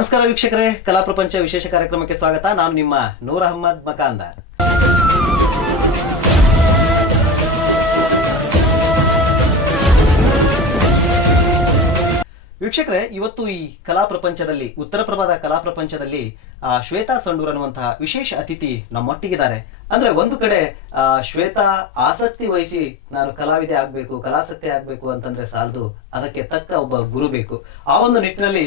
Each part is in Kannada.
ನಮಸ್ಕಾರ ವೀಕ್ಷಕರೇ, ಕಲಾ ಪ್ರಪಂಚ ವಿಶೇಷ ಕಾರ್ಯಕ್ರಮಕ್ಕೆ ಸ್ವಾಗತ. ನಾನು ನಿಮ್ಮ ನೂರ್ ಅಹಮ್ಮದ್ ಮಕಾಂದಾರ್. ವೀಕ್ಷಕರೇ, ಇವತ್ತು ಈ ಕಲಾ ಪ್ರಪಂಚದಲ್ಲಿ, ಉತ್ತರ ಪ್ರಭಾದ ಕಲಾ ಪ್ರಪಂಚದಲ್ಲಿ ಶ್ವೇತಾ ಸಂಡೂರ್ ಅನ್ನುವಂತಹ ವಿಶೇಷ ಅತಿಥಿ ನಮ್ಮೊಟ್ಟಿಗಿದ್ದಾರೆ. ಅಂದ್ರೆ ಒಂದು ಕಡೆ ಶ್ವೇತಾ ಆಸಕ್ತಿ ವಹಿಸಿ ನಾನು ಕಲಾವಿದೆ ಆಗ್ಬೇಕು, ಕಲಾಸಕ್ತಿ ಆಗ್ಬೇಕು ಅಂತಂದ್ರೆ ಸಾಲದು, ಅದಕ್ಕೆ ತಕ್ಕ ಒಬ್ಬ ಗುರು ಬೇಕು. ಆ ಒಂದು ನಿಟ್ಟಿನಲ್ಲಿ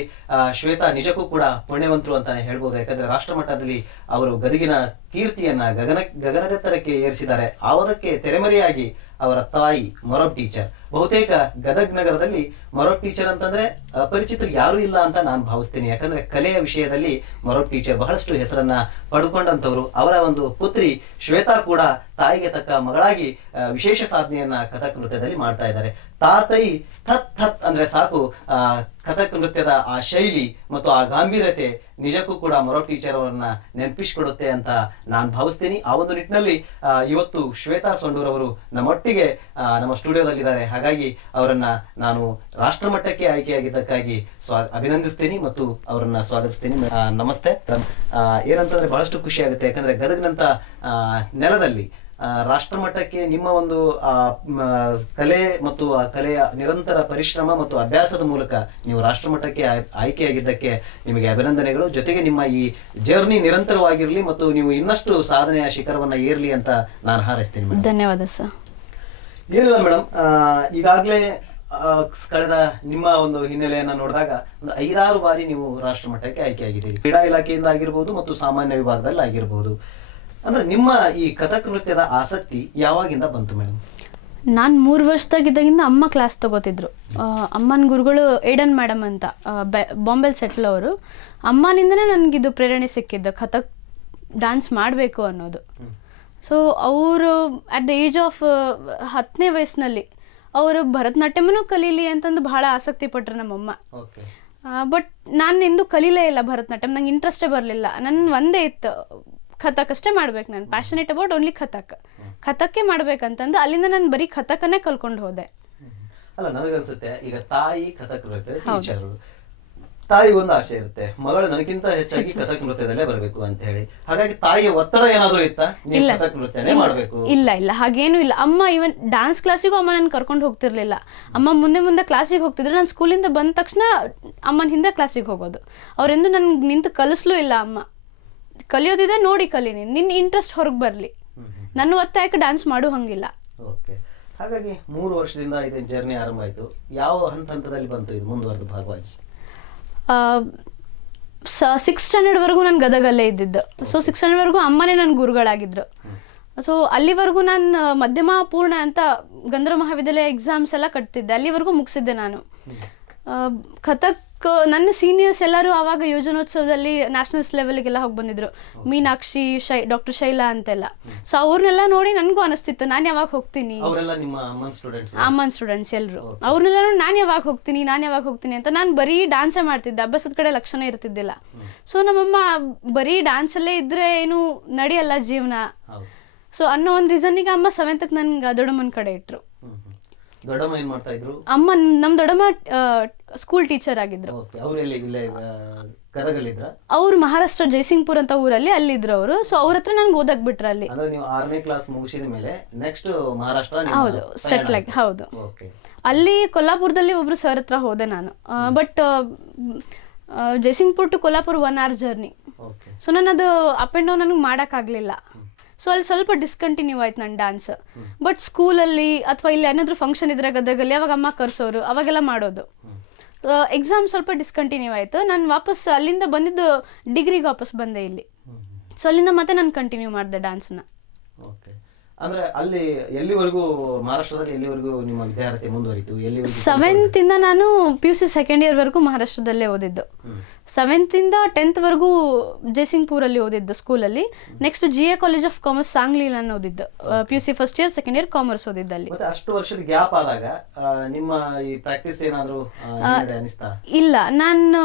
ಶ್ವೇತಾ ನಿಜಕ್ಕೂ ಕೂಡ ಪುಣ್ಯವಂತರು ಅಂತಾನೆ ಹೇಳ್ಬೋದು. ಯಾಕಂದ್ರೆ ರಾಷ್ಟ್ರ ಮಟ್ಟದಲ್ಲಿ ಅವರು ಗದಗಿನ ಕೀರ್ತಿಯನ್ನ ಗಗನದೆತ್ತರಕ್ಕೆ ಏರಿಸಿದ್ದಾರೆ. ಆವದಕ್ಕೆ ತೆರೆಮರೆಯಾಗಿ ಅವರ ತಾಯಿ ಮೊರಬ್ ಟೀಚರ್. ಬಹುತೇಕ ಗದಗ್ ನಗರದಲ್ಲಿ ಮೊರಬ್ ಟೀಚರ್ ಅಂತಂದ್ರೆ ಅಪರಿಚಿತರು ಯಾರು ಇಲ್ಲ ಅಂತ ನಾನು ಭಾವಿಸ್ತೀನಿ. ಯಾಕಂದ್ರೆ ಕಲೆಯ ವಿಷಯದಲ್ಲಿ ಮೊರಬ್ ಟೀಚರ್ ಬಹಳಷ್ಟು ಹೆಸರನ್ನ ಪಡ್ಕೊಂಡಂತವ್ರು. ಅವರ ಒಂದು ಪುತ್ರಿ ಶ್ವೇತಾ ಕೂಡ ತಾಯಿಗೆ ತಕ್ಕ ಮಗಳಾಗಿ ವಿಶೇಷ ಸಾಧನೆಯನ್ನ ಕಥಕ್ ನೃತ್ಯದಲ್ಲಿ ಮಾಡ್ತಾ ಇದ್ದಾರೆ. ತಾತೈ ಥತ್ ಥತ್ ಅಂದ್ರೆ ಸಾಕು, ಕಥಕ್ ನೃತ್ಯದ ಆ ಶೈಲಿ ಮತ್ತು ಆ ಗಾಂಭೀರ್ಯತೆ ನಿಜಕ್ಕೂ ಕೂಡ ಮೊರಬ್ ಟೀಚರ್ ಅವರನ್ನ ನೆನಪಿಸಿಕೊಡುತ್ತೆ ಅಂತ ನಾನು ಭಾವಿಸ್ತೀನಿ. ಆ ಒಂದು ನಿಟ್ಟಿನಲ್ಲಿ ಇವತ್ತು ಶ್ವೇತಾ ಸಂಡೂರ್ ಅವರು ನಮ್ಮೊಟ್ಟಿಗೆ ನಮ್ಮ ಸ್ಟುಡಿಯೋದಲ್ಲಿದ್ದಾರೆ. ಹಾಗಾಗಿ ಅವರನ್ನ ನಾನು ರಾಷ್ಟ್ರ ಮಟ್ಟಕ್ಕೆ ಆಯ್ಕೆಯಾಗಿದ್ದಕ್ಕಾಗಿ ಅಭಿನಂದಿಸ್ತೀನಿ ಮತ್ತು ಅವರನ್ನ ಸ್ವಾಗತಿಸ್ತೀನಿ. ನಮಸ್ತೆ. ಏನಂತಂದ್ರೆ ಬಹಳಷ್ಟು ಖುಷಿ ಆಗುತ್ತೆ. ಯಾಕಂದ್ರೆ ಗದಗ್ನಂತ ನೆಲದಲ್ಲಿ ರಾಷ್ಟ್ರ ಮಟ್ಟಕ್ಕೆ ನಿಮ್ಮ ಒಂದು ಕಲೆ ಮತ್ತು ಆ ಕಲೆಯ ನಿರಂತರ ಪರಿಶ್ರಮ ಮತ್ತು ಅಭ್ಯಾಸದ ಮೂಲಕ ನೀವು ರಾಷ್ಟ್ರ ಮಟ್ಟಕ್ಕೆ ಆಯ್ಕೆಯಾಗಿದ್ದಕ್ಕೆ ನಿಮಗೆ ಅಭಿನಂದನೆಗಳು. ಜೊತೆಗೆ ನಿಮ್ಮ ಈ ಜರ್ನಿ ನಿರಂತರವಾಗಿರ್ಲಿ ಮತ್ತು ನೀವು ಇನ್ನಷ್ಟು ಸಾಧನೆಯ ಶಿಖರವನ್ನ ಏರ್ಲಿ ಅಂತ ನಾನು ಹಾರೈಸ್ತೀನಿ. ಧನ್ಯವಾದ ಸರ್. ಏನಿಲ್ಲ ಮೇಡಮ್, ಈಗಾಗಲೇ ಕಳೆದ ನಿಮ್ಮ ಒಂದು ಹಿನ್ನೆಲೆಯನ್ನ ನೋಡಿದಾಗ ಒಂದು 5-6 ಬಾರಿ ನೀವು ರಾಷ್ಟ್ರ ಮಟ್ಟಕ್ಕೆ ಆಯ್ಕೆಯಾಗಿದ್ದೀರಿ. ಕ್ರೀಡಾ ಇಲಾಖೆಯಿಂದ ಆಗಿರ್ಬೋದು ಮತ್ತು ಸಾಮಾನ್ಯ ವಿಭಾಗದಲ್ಲಿ ಆಗಿರ್ಬೋದು. ಅಂದ್ರೆ ನಿಮ್ಮ ಈ ಕಥಕ್ ನೃತ್ಯದ ಆಸಕ್ತಿ ಯಾವಾಗಿಂದ ಬಂತು ಮೇಡಮ್? ನಾನು 3 ವರ್ಷದಾಗಿದ್ದಾಗಿಂದ ಅಮ್ಮ ಕ್ಲಾಸ್ ತಗೋತಿದ್ರು. ಅಮ್ಮನ ಗುರುಗಳು ಏಡನ್ ಮೇಡಮ್ ಅಂತ, ಬಾಂಬೆಲ್ ಸೆಟ್ಲ್ ಅವರು. ಅಮ್ಮನಿಂದನೇ ನನಗಿದು ಪ್ರೇರಣೆ ಸಿಕ್ಕಿದ್ದು ಕಥಕ್ ಡ್ಯಾನ್ಸ್ ಮಾಡಬೇಕು ಅನ್ನೋದು. ಸೊ ಅವರು ಅಟ್ ದ ಏಜ್ ಆಫ್ 10ನೇ ವಯಸ್ಸಿನಲ್ಲಿ ಅವರು ಭರತನಾಟ್ಯಮೂ ಕಲೀಲಿ ಅಂತಂದು ಬಹಳ ಆಸಕ್ತಿ ಪಟ್ರು ನಮ್ಮಮ್ಮ. ಬಟ್ ನಾನು ಎಂದೂ ಕಲೀಲೇ ಇಲ್ಲ ಭರತನಾಟ್ಯಂ. ನಂಗೆ ಇಂಟ್ರೆಸ್ಟೇ ಬರಲಿಲ್ಲ. ನನ್ನ ಒಂದೇ ಇತ್ತು, ಕಥಕ್ ಅಷ್ಟೇ ಮಾಡ್ಬೇಕು. ನಾನು ಪ್ಯಾಷನೇಟ್ ಅಬೌಟ್ ಓನ್ಲಿ ಕಥಕ್ಕೆ ಮಾಡ್ಬೇಕಂತಂದು ಅಲ್ಲಿಂದ ನಾನು ಬರೀ ಕಥಕನ್ನೇ ಕಲ್ಕೊಂಡು ಹೋದೆ. ಅಲ್ಲ, ನನಗನ್ಸುತ್ತೆ ಈಗ ತಾಯಿ ಕಥಕ್ ನೃತ್ಯದ ಟೀಚರ್, ತಾಯಿಗೆ ಒಂದು ಆಸೆ ಇರುತ್ತೆ, ಮಗಳು ನನಗಿಂತ ಹೆಚ್ಚಾಗಿ ಕಥಕ್ ನೃತ್ಯದಲ್ಲೇ ಬರಬೇಕು ಅಂತ ಹೇಳಿ. ಹಾಗಾಗಿ ತಾಯಿಯ ಒತ್ತಡ ಏನಾದ್ರು ಇತ್ತಾ, ಕಥಕ್ ನೃತ್ಯನೇ ಮಾಡ್ಬೇಕು? ಇಲ್ಲ, ಹಾಗೇನು ಇಲ್ಲ. ಅಮ್ಮ ಈವನ್ ಡ್ಯಾನ್ಸ್ ಕ್ಲಾಸಿಗೂ ಅಮ್ಮ ನಾನು ಕರ್ಕೊಂಡು ಹೋಗ್ತಿರ್ಲಿಲ್ಲ. ಅಮ್ಮ ಮುಂದೆ ಕ್ಲಾಸಿಗೆ ಹೋಗ್ತಿದ್ರು. ನಾನು ಸ್ಕೂಲಿಂದ ಬಂದ ತಕ್ಷಣ ಅಮ್ಮನ ಹಿಂದೆ ಕ್ಲಾಸಿಗೆ ಹೋಗೋದು. ಅವರೆಂದು ನನ್ಗೆ ನಿಂತು ಕಲಿಸ್ಲೂ ಇಲ್ಲ. ಅಮ್ಮ ಕಲಿಯೋದಿದೆ ನೋಡಿ ಕಲೀನಿ, ನಿನ್ನ ಇಂಟ್ರೆಸ್ಟ್ ಹೊರಗೆ ಬರಲಿ, ನನ್ನ ಒತ್ತಾಯಕ್ಕೆ ಡ್ಯಾನ್ಸ್ ಮಾಡೋ ಹಂಗಿಲ್ಲ. ಓಕೆ. ಹಾಗಾಗಿ 3 ವರ್ಷದಿಂದ ಇದು ಜರ್ನಿ ಆರಂಭ ಆಯಿತು. ಯಾವ ಹಂತದಲ್ಲಿ ಬಂತು ಇದು ಮುಂದುವರೆದ ಭಾಗವಾಗಿ? 6th ಸ್ಟ್ಯಾಂಡರ್ಡ್ವರೆಗೂ ನಾನು ಗದಗಲ್ಲೇ ಇದ್ದಿದ್ದು. ಸೊ 6th ಸ್ಟ್ಯಾಂಡರ್ಡ್ವರೆಗೂ ಅಮ್ಮನೇ ನನ್ನ ಗುರುಗಳಾಗಿದ್ರು. ಸೊ ಅಲ್ಲಿವರೆಗೂ ನಾನು ಮಧ್ಯಮ ಪೂರ್ಣ ಅಂತ ಗಂಧರ್ವ ಮಹಾವಿದ್ಯಾಲಯ ಎಕ್ಸಾಮ್ಸ್ ಎಲ್ಲ ಕಟ್ತಿದ್ದೆ. ಅಲ್ಲಿವರೆಗೂ ಮುಗಿಸಿದ್ದೆ ನಾನು. ಕಥಕ್ ನನ್ನ ಸೀನಿಯರ್ಸ್ ಎಲ್ಲರೂ ಆವಾಗ ಯೋಜನೋತ್ಸವದಲ್ಲಿ ನ್ಯಾಷನಲ್ಸ್ ಲೆವೆಲ್ಗೆಲ್ಲ ಹೋಗಿ ಬಂದಿದ್ರು. ಮೀನಾಕ್ಷಿ, ಡಾಕ್ಟರ್ ಶೈಲಾ ಅಂತೆಲ್ಲ. ಸೊ ಅವ್ರನ್ನೆಲ್ಲ ನೋಡಿ ನನಗೂ ಅನಿಸ್ತಿತ್ತು, ನಾನು ಯಾವಾಗ ಹೋಗ್ತೀನಿ. ಅಮ್ಮನ ಸ್ಟೂಡೆಂಟ್ಸ್ ಎಲ್ಲರೂ ಅವ್ರನ್ನೆಲ್ಲ ನೋಡಿ ನಾನು ಯಾವಾಗ ಹೋಗ್ತೀನಿ ಅಂತ. ನಾನು ಬರೀ ಡ್ಯಾನ್ಸೇ ಮಾಡ್ತಿದ್ದೆ, ಅಭ್ಯಾಸದ ಕಡೆ ಲಕ್ಷಣ ಇರ್ತಿದ್ದಿಲ್ಲ. ಸೊ ನಮ್ಮಮ್ಮ ಬರೀ ಡ್ಯಾನ್ಸಲ್ಲೇ ಇದ್ರೆ ಏನು ನಡೆಯಲ್ಲ ಜೀವನ. ಸೊ ಅನ್ನೋ ಒಂದು ರೀಸನ್ನಿಗೆ ಅಮ್ಮ 7th ನನ್ಗೆ ದೊಡ್ಡಮ್ಮನ ಕಡೆ ಇಟ್ರು. ದೊಡ್ಡಮ್ಮ ಏನ್ ಮಾಡ್ತಾ ಇದ್ರು? ಅಮ್ಮ ನಮ್ ದೊಡ್ಡಮ್ಮ ಸ್ಕೂಲ್ ಟೀಚರ್ ಆಗಿದ್ರು. ಅವ್ರು ಮಹಾರಾಷ್ಟ್ರ ಜೈಸಿಂಗ್ಪುರ್ ಅಂತ ಊರಲ್ಲಿ ಅಲ್ಲಿದ್ರು ಅವರು. ಸೊ ಅವ್ರ ಹತ್ರ ನನ್ಗೆ ಓದಕ್ ಬಿಟ್ರ ಅಲ್ಲಿ. ನೀವು 6ನೇ ಕ್ಲಾಸ್ ಮುಗಿಸಿದ ಮೇಲೆ ನೆಕ್ಸ್ಟ್ ಮಹಾರಾಷ್ಟ್ರ? ಹೌದು, ಸೆಟ್ಲ್ ಆಗಿ. ಹೌದು. ಅಲ್ಲಿ ಕೊಲ್ಲಾಪುರದಲ್ಲಿ ಒಬ್ರು ಸರ್ ಹತ್ರ ಹೋದೆ ನಾನು. But Jaysingpur to Kolhapur 1 hour journey. So ನಾನು ಅದು ಅಪ್ ಅಂಡ್ ಡೌನ್ ನನಗೆ ಮಾಡಕ್ ಆಗ್ಲಿಲ್ಲ. ಸೊ ಅಲ್ಲಿ ಸ್ವಲ್ಪ ಡಿಸ್ಕಂಟಿನ್ಯೂ ಆಯ್ತು ನನ್ನ ಡ್ಯಾನ್ಸ್. ಬಟ್ ಸ್ಕೂಲಲ್ಲಿ ಅಥವಾ ಇಲ್ಲಿ ಏನಾದರೂ ಫಂಕ್ಷನ್ ಇದ್ರೆ ಗದಗಲ್ಲಿ ಅವಾಗ ಅಮ್ಮ ಕರ್ಸೋರು, ಅವಾಗೆಲ್ಲ ಮಾಡೋದು. ಎಕ್ಸಾಮ್ ಸ್ವಲ್ಪ ಡಿಸ್ಕಂಟಿನ್ಯೂ ಆಯಿತು. ನಾನು ವಾಪಸ್ ಅಲ್ಲಿಂದ ಬಂದಿದ್ದು ಡಿಗ್ರಿಗೆ ವಾಪಸ್ ಬಂದೆ ಇಲ್ಲಿ. ಸೊ ಅಲ್ಲಿಂದ ಮತ್ತೆ ನಾನು ಕಂಟಿನ್ಯೂ ಮಾಡಿದೆ ಡ್ಯಾನ್ಸ್ನ. ಅಂದ್ರೆ ಅಲ್ಲಿ ಎಲ್ಲಿವರೆಗೂ, ಮಹಾರಾಷ್ಟ್ರದಲ್ಲಿ ಎಲ್ಲಿವರೆಗೂ ನಿಮ್ಮ ವಿದ್ಯಾರ್ಥಿ ಮುಂದುವರಿತು? 7th ಇಂದ ನಾನು PUC 2nd year ವರೆಗೂ ಮಹಾರಾಷ್ಟ್ರದಲ್ಲೇ ಓದಿದ್ದು. 7th ಇಂದ 10th ವರೆಗೂ ಜೈಸಿಂಗ್ಪುರಲ್ಲಿ ಓದಿದ್ದು ಸ್ಕೂಲಲ್ಲಿ. Next GA college of commerce Sangli ನಾನು ಓದಿದ್ದು. PUC 1st year 2nd year commerce ಓದಿದ್ದಲ್ಲಿ. ಅಷ್ಟು ವರ್ಷದ ಗ್ಯಾಪ್ ಆದಾಗ ನಿಮ್ಮ ಈ ಪ್ರಾಕ್ಟೀಸ್ ಏನಾದರೂ ಅನಿಸ್ತಾ? ಇಲ್ಲ, ನಾನು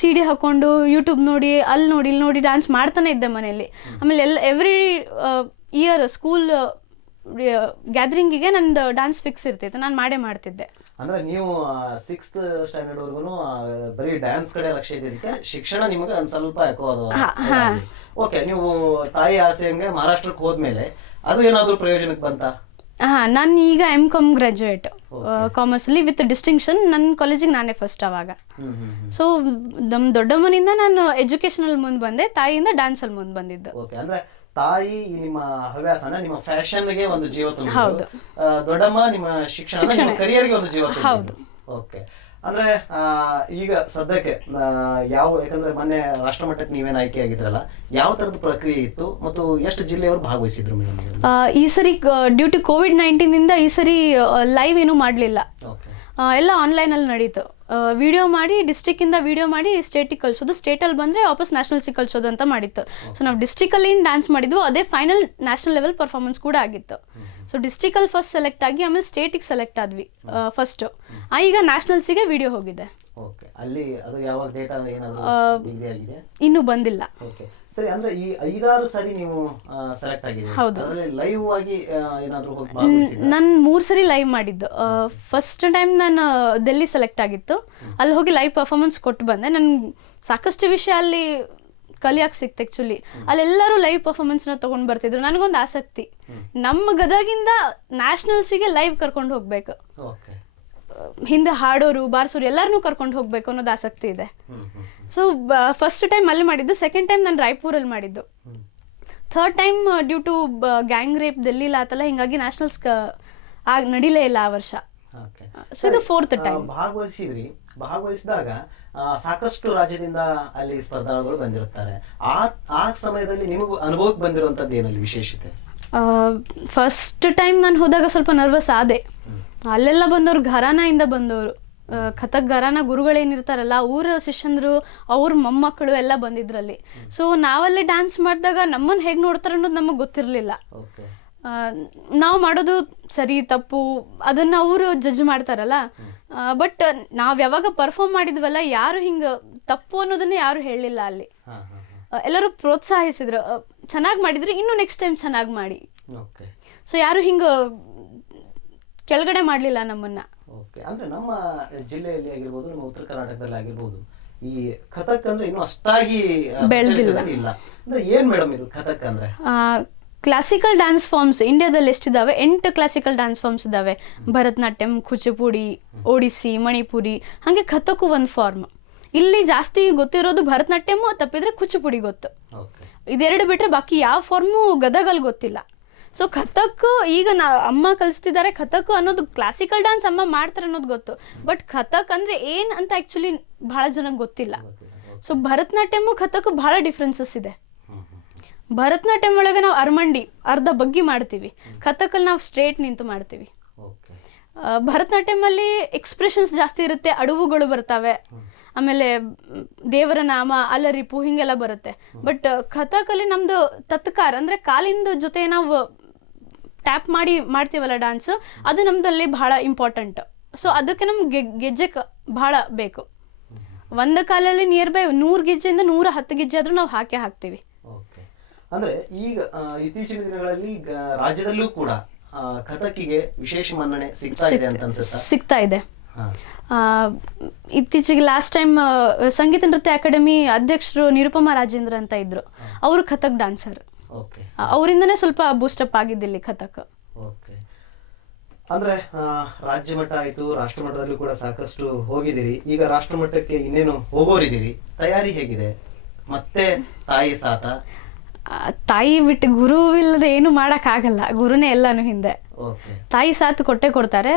CD ಹಾಕೊಂಡು ಯೂಟ್ಯೂಬ್ ನೋಡಿ ಅಲ್ಲಿ ನೋಡಿ ಇಲ್ಲಿ ನೋಡಿ ಡ್ಯಾನ್ಸ್ ಮಾಡ್ತಾನೆ ಇದ್ದೆ ಮನೆಯಲ್ಲಿ. ಆಮೇಲೆ ಎವ್ರಿ ಇಯರ್ ಸ್ಕೂಲ್ ಗ್ಯಾದರಿಂಗಿಗೆ ನಂದು ಡಾನ್ಸ್ ಫಿಕ್ಸ್ ಇರ್ತಿತ್ತು, ನಾನು ಮಾಡೇ ಮಾಡ್ತಿದ್ದೆ. ಅಂದ್ರೆ ನೀವು 6th ಸ್ಟ್ಯಾಂಡರ್ಡ್ ವರ್ಗುನು ಬರೀ ಡ್ಯಾನ್ಸ್ ಕಡೆ ಲಕ್ಷ್ಯ ಇದ್ದಿದ್ದಕ್ಕೆ ಶಿಕ್ಷಣ ನಿಮಗೆ ಒಂದ್ ಸ್ವಲ್ಪ ಯಾಕೋ ಅದು ಓಕೆ. ನೀವು ತಾಯಿ ಆಸೆ ಹಂಗೆ ಮಹಾರಾಷ್ಟ್ರಕ್ಕೆ ಹೋದ್ಮೇಲೆ ಅದು ಏನಾದ್ರೂ ಪ್ರಯೋಜನಕ್ಕೆ ಬಂತ? ನಾನು ಈಗ M.Com ಗ್ರಾಜುಯೇಟ್ ಕಾಮರ್ಸಲ್ಲಿ ವಿತ್ ಡಿಸ್ಟಿಂಕ್ಷನ್. ನನ್ನ ಕಾಲೇಜಿಗೆ ನಾನೇ ಫಸ್ಟ್ ಅವಾಗ. ಸೊ ನಮ್ಮ ದೊಡ್ಡಮ್ಮನಿಂದ ನಾನು ಎಜುಕೇಶನಲ್ಲಿ ಮುಂದೆ ಬಂದೆ, ತಾಯಿಯಿಂದ ಡ್ಯಾನ್ಸಲ್ಲಿ ಮುಂದೆ ಬಂದಿದ್ದು. ಅಂದ್ರೆ ತಾಯಿ ನಿಮ್ಮ ಹವ್ಯಾಸ ಅಂದ್ರೆ ನಿಮ್ಮ ಫ್ಯಾಷನ್ಗೆ ಒಂದು ಜೀವ ತುಂಬಿದ್ರು, ದೊಡ್ಡಮ್ಮ ನಿಮ್ಮ ಶಿಕ್ಷಣ ಕರಿಯರ್ಗೆ ಒಂದು ಜೀವ ತುಂಬಿದ್ರು. ಓಕೆ. ಅಂದ್ರೆ ಈಗ ಸದ್ಯಕ್ಕೆ ಯಾಕಂದ್ರೆ ಮೊನ್ನೆ ರಾಷ್ಟ್ರ ಮಟ್ಟಕ್ಕೆ ನೀವೇನು ಆಯ್ಕೆ ಆಗಿದ್ರಲ್ಲ, ಯಾವ ತರದ ಪ್ರಕ್ರಿಯೆ ಇತ್ತು ಮತ್ತು ಎಷ್ಟು ಜಿಲ್ಲೆಯವರು ಭಾಗವಹಿಸಿದ್ರು ಮೇಡಮ್? ಈ ಸರಿ ಡ್ಯೂ ಟು COVID-19 ಇಂದ ಈ ಸರಿ ಲೈವ್ ಏನೂ ಮಾಡಲಿಲ್ಲ, ಎಲ್ಲ ಆನ್ಲೈನಲ್ಲಿ ನಡೀತು. ವಿಡಿಯೋ ಮಾಡಿ ಡಿಸ್ಟ್ರಿಕ್ಕಿಂದ ವಿಡಿಯೋ ಮಾಡಿ ಸ್ಟೇಟಿಗೆ ಕಳಿಸೋದು, ಸ್ಟೇಟಲ್ಲಿ ಬಂದರೆ ವಾಪಸ್ ನ್ಯಾಷನಲ್ಸಿಗೆ ಕಳಿಸೋದು ಅಂತ ಮಾಡಿತ್ತು. ಸೊ ನಾವು ಡಿಸ್ಟ್ರಿಕಲ್ಲಿ ಏನು ಡ್ಯಾನ್ಸ್ ಮಾಡಿದ್ವು ಅದೇ ಫೈನಲ್ ನ್ಯಾಷನಲ್ ಲೆವೆಲ್ ಪರ್ಫಾರ್ಮೆನ್ಸ್ ಕೂಡ ಆಗಿತ್ತು. ಸೊ ಡಿಸ್ಟ್ರಿಕಲ್ಲಿ ಫಸ್ಟ್ ಸೆಲೆಕ್ಟ್ ಆಗಿ ಆಮೇಲೆ ಸ್ಟೇಟಿಗೆ ಸೆಲೆಕ್ಟ್ ಆದ್ವಿ ಫಸ್ಟು. ಈಗ ನ್ಯಾಷನಲ್ಸಿಗೆ ವಿಡಿಯೋ ಹೋಗಿದೆ. ಓಕೆ. ಅಲ್ಲಿ ಅದು ಯಾವಾಗ ಡೇಟಾ ಏನಾದರೂ ಆಗಿದೆ? ಇನ್ನೂ ಬಂದಿಲ್ಲ. ಓಕೆ ಸರಿ. ಅಂದ್ರೆ ಈ 5-6 ಸಾರಿ ನೀವು ಸೆಲೆಕ್ಟ್ ಆಗಿದೆ. ಅದರಲ್ಲಿ ಲೈವ್ ಆಗಿ ಏನಾದರೂ ಹೋಗಿ ಭಾಗವಹಿಸಿದ್ರಾ? ನಾನು 3 ಸರಿ ಲೈವ್ ಮಾಡಿದ್ದು. ಫಸ್ಟ್ ಟೈಮ್ ನಾನು ಡೆಲ್ಲಿ ಸೆಲೆಕ್ಟ್ ಆಗಿತ್ತು, ಅಲ್ಲಿ ಹೋಗಿ ಲೈವ್ ಪರ್ಫಾರ್ಮೆನ್ಸ್ ಕೊಟ್ಟು ಬಂದೆ. ನನ್ಗೆ ಸಾಕಷ್ಟು ವಿಷಯ ಅಲ್ಲಿ ಕಲಿಯಕ್ಕೆ ಸಿಕ್ತು ಆ್ಯಕ್ಚುಲಿ. ಅಲ್ಲೆಲ್ಲರೂ ಲೈವ್ ಪರ್ಫಾರ್ಮೆನ್ಸ್ನ ತೊಗೊಂಡು ಬರ್ತಿದ್ರು. ನನಗೊಂದು ಆಸಕ್ತಿ, ನಮ್ಮ ಗದಗಿಂದ ನ್ಯಾಷನಲ್ಸಿಗೆ ಲೈವ್ ಕರ್ಕೊಂಡು ಹೋಗ್ಬೇಕು, ಹಿಂದೆ ಹಾಡೋರು ಬಾರಿಸೋರು ಎಲ್ಲರನ್ನೂ ಕರ್ಕೊಂಡು ಹೋಗ್ಬೇಕು ಅನ್ನೋದು ಆಸಕ್ತಿ ಇದೆ. ಸೊ ಫಸ್ಟ್ ಟೈಮ್ ಅಲ್ಲಿ ಮಾಡಿದ್ದು. ಸೆಕೆಂಡ್ ಟೈಮ್ ನಾನು ರಾಯ್ಪುರಲ್ಲಿ ಮಾಡಿದ್ದು. Third time due to gang rape ಡೆಲ್ಲಿಲಿ ಆತಲ್ಲ, ಹಿಂಗಾಗಿ ನ್ಯಾಷನಲ್ಸ್ ನಡೀಲೇ ಇಲ್ಲ ಆ ವರ್ಷ. ಸೊ ಇದು 4th ಟೈಮ್ ಭಾಗವಹಿಸಿದಾಗ ಸಾಕಷ್ಟು ರಾಜ್ಯದಿಂದ ಅಲ್ಲಿ ಸ್ಪರ್ಧಾಳುಗಳು ಬಂದಿರುತ್ತಾರೆ. ಆ ಸಮಯದಲ್ಲಿ ನಿಮಗೂ ಅನುಭವಕ್ಕೆ ಬಂದಿರುವಂತದ್ದು ಏನಲ್ಲಿ ವಿಶೇಷತೆ? ಫಸ್ಟ್ ಟೈಮ್ ನಾನು ಹೋದಾಗ ಸ್ವಲ್ಪ ನರ್ವಸ್ ಆದೆ. ಅಲ್ಲೆಲ್ಲ ಬಂದವರು ಘರಾನಾಯಿಂದ ಬಂದವರು, ಕಥಕ್ ಘರಾನ ಗುರುಗಳೇನಿರ್ತಾರಲ್ಲ ಅವ್ರ ಶಿಷ್ಯಂದ್ರು, ಅವ್ರ ಮೊಮ್ಮಕ್ಕಳು ಎಲ್ಲ ಬಂದಿದ್ರಲ್ಲಿ. ಸೊ ನಾವಲ್ಲೇ ಡ್ಯಾನ್ಸ್ ಮಾಡಿದಾಗ ನಮ್ಮನ್ನು ಹೇಗೆ ನೋಡ್ತಾರೆ ಅನ್ನೋದು ನಮಗೆ ಗೊತ್ತಿರಲಿಲ್ಲ. ನಾವು ಮಾಡೋದು ಸರಿ ತಪ್ಪು ಅದನ್ನು ಅವರು ಜಡ್ಜ್ ಮಾಡ್ತಾರಲ್ಲ. ಬಟ್ ನಾವು ಯಾವಾಗ ಪರ್ಫಾರ್ಮ್ ಮಾಡಿದ್ವಲ್ಲ, ಯಾರು ಹಿಂಗೆ ತಪ್ಪು ಅನ್ನೋದನ್ನ ಯಾರು ಹೇಳಲಿಲ್ಲ ಅಲ್ಲಿ. ಎಲ್ಲರೂ ಪ್ರೋತ್ಸಾಹಿಸಿದ್ರು, ಚೆನ್ನಾಗಿ ಮಾಡಿದ್ರೆ ಇನ್ನು ನೆಕ್ಸ್ಟ್ ಟೈಮ್ ಚೆನ್ನಾಗಿ ಮಾಡಿ. ಸೊ ಯಾರು ಹಿಂಗೆ ಕೆಳಗಡೆ ಮಾಡಲಿಲ್ಲ ನಮ್ಮನ್ನ. ಅಂದ್ರೆ ನಮ್ಮ ಜಿಲ್ಲೆಯಲ್ಲಿ ಆಗಿರ್ಬೋದು, ನಮ್ಮ ಉತ್ತರ ಕರ್ನಾಟಕದಲ್ಲಿ ಆಗಿರ್ಬೋದು, ಈ ಕಥಕ್ ಅಂದ್ರೆ ಇನ್ನು ಅಷ್ಟಾಗಿ ಬೆಳೆದಿಲ್ಲ. ಅಂದ್ರೆ ಏನ್ ಮೇಡಮ್ ಇದು ಕಥಕ್ ಅಂದ್ರೆ? ಕ್ಲಾಸಿಕಲ್ ಡ್ಯಾನ್ಸ್ ಫಾರ್ಮ್ಸ್ ಇಂಡಿಯಾದಲ್ಲಿ ಎಷ್ಟಿದಾವೆ? 8 ಕ್ಲಾಸಿಕಲ್ ಡ್ಯಾನ್ಸ್ ಫಾರ್ಮ್ಸ್ ಇದಾವೆ. ಭರತನಾಟ್ಯಂ, ಕೂಚಿಪುಡಿ, ಒಡಿಸ್ಸಿ, ಮಣಿಪುರಿ, ಹಾಗೆ ಕಥಕ್ಕು ಒಂದು ಫಾರ್ಮ್. ಇಲ್ಲಿ ಜಾಸ್ತಿ ಗೊತ್ತಿರೋದು ಭರತನಾಟ್ಯಂ, ತಪ್ಪಿದ್ರೆ ಕೂಚಿಪುಡಿ ಗೊತ್ತು. ಇದೆರಡು ಬಿಟ್ರೆ ಬಾಕಿ ಯಾವ ಫಾರ್ಮು ಗದಗಲ್ಲಿ ಗೊತ್ತಿಲ್ಲ. ಸೊ ಕಥಕ್ ಈಗ ಅಮ್ಮ ಕಲಿಸ್ತಿದ್ದಾರೆ. ಕಥಕ್ ಅನ್ನೋದು ಕ್ಲಾಸಿಕಲ್ ಡ್ಯಾನ್ಸ್ ಅಮ್ಮ ಮಾಡ್ತಾರೆ ಅನ್ನೋದು ಗೊತ್ತು, ಬಟ್ ಕಥಕ್ ಅಂದ್ರೆ ಏನ್ ಅಂತ ಆಕ್ಚುಲಿ ಬಹಳ ಜನಕ್ಕೆ ಗೊತ್ತಿಲ್ಲ. ಸೊ ಭರತನಾಟ್ಯಮು ಕಥಕ್ ಬಹಳ ಡಿಫ್ರೆನ್ಸಸ್ ಇದೆ. ಭರತನಾಟ್ಯಂ ಒಳಗೆ ನಾವು ಅರ್ಮಂಡಿ ಅರ್ಧ ಬಗ್ಗಿ ಮಾಡ್ತೀವಿ, ಕಥಕಲ್ಲಿ ನಾವು ಸ್ಟ್ರೇಟ್ ನಿಂತು ಮಾಡ್ತೀವಿ. ಭರತನಾಟ್ಯಂ ಅಲ್ಲಿ ಎಕ್ಸ್ಪ್ರೆಷನ್ಸ್ ಜಾಸ್ತಿ ಇರುತ್ತೆ, ಅಡವುಗಳು ಬರ್ತವೆ, ಆಮೇಲೆ ದೇವರ ನಾಮ, ಅಲರಿಪು ಹಿಂಗೆಲ್ಲ ಬರುತ್ತೆ. ಬಟ್ ಕಥಕಲ್ಲಿ ನಮ್ದು ತತ್ಕಾರ ಅಂದ್ರೆ ಕಾಲಿಂದ ಜೊತೆ ನಾವು ಟ್ಯಾಪ್ ಮಾಡಿ ಮಾಡ್ತೀವಲ್ಲ ಡ್ಯಾನ್ಸು, ಅದು ನಮ್ದಲ್ಲಿ ಬಹಳ ಇಂಪಾರ್ಟೆಂಟ್. ಸೊ ಅದಕ್ಕೆ ನಮ್ಗೆ ಗೆಜ್ಜೆ ಬಹಳ ಬೇಕು. ಒಂದು ಕಾಲಲ್ಲಿ ನಿಯರ್ ಬೈ 100 ಗೆಜ್ಜೆಯಿಂದ 110 ಗೆಜ್ಜೆ ಆದ್ರೂ ನಾವು ಹಾಕ್ತೀವಿ. ಅಂದ್ರೆ ಈಗ ಇತ್ತೀಚಿನ ದಿನಗಳಲ್ಲಿ ರಾಜ್ಯದಲ್ಲೂ ಕೂಡ ಕಥಕ್ಕಿಗೆ ವಿಶೇಷ ಮನ್ನಣೆ ಸಿಗ್ತಾ ಇದೆ ಅಂತ ಅನ್ಸುತ್ತಾ? ಸಿಗ್ತಾ ಇದೆ. ಇತ್ತೀಚೆಗೆ ಲಾಸ್ಟ್ ಟೈಮ್ ಸಂಗೀತ ನೃತ್ಯ ಅಕಾಡೆಮಿ ಅಧ್ಯಕ್ಷರು ನಿರುಪಮಾ ರಾಜೇಂದ್ರ ಅಂತ ಇದ್ರು, ಅವರು ಕಥಕ್ ಡ್ಯಾನ್ಸರ್. ಅವರಿಂದನೇ ಸ್ವಲ್ಪ ಬೂಸ್ಟಪ್ ಆಗಿದ್ದಿಲ್ಲಿ ಕಥಕ್. ಅಂದ್ರೆ ರಾಜ್ಯ ಮಟ್ಟ ಆಯ್ತು, ರಾಷ್ಟ್ರ ಮಟ್ಟದಲ್ಲೂ ಕೂಡ ಸಾಕಷ್ಟು ಹೋಗಿದ್ದೀರಿ. ಈಗ ರಾಷ್ಟ್ರ ಮಟ್ಟಕ್ಕೆ ಇನ್ನೇನು ಹೋಗೋರಿದ್ದೀರಿ, ತಯಾರಿ ಹೇಗಿದೆ? ಮತ್ತೆ ತಾಯಿ ಸಾಥ? ತಾಯಿ ಬಿಟ್ಟು ಗುರು ಇಲ್ಲದೆ ಏನು ಮಾಡಕ್ ಆಗಲ್ಲ, ಗುರುನೇ ಎಲ್ಲಾನು ಹಿಂದೆ. ತಾಯಿ ಸಾಥ್ ಕೊಡ್ತಾರೆ.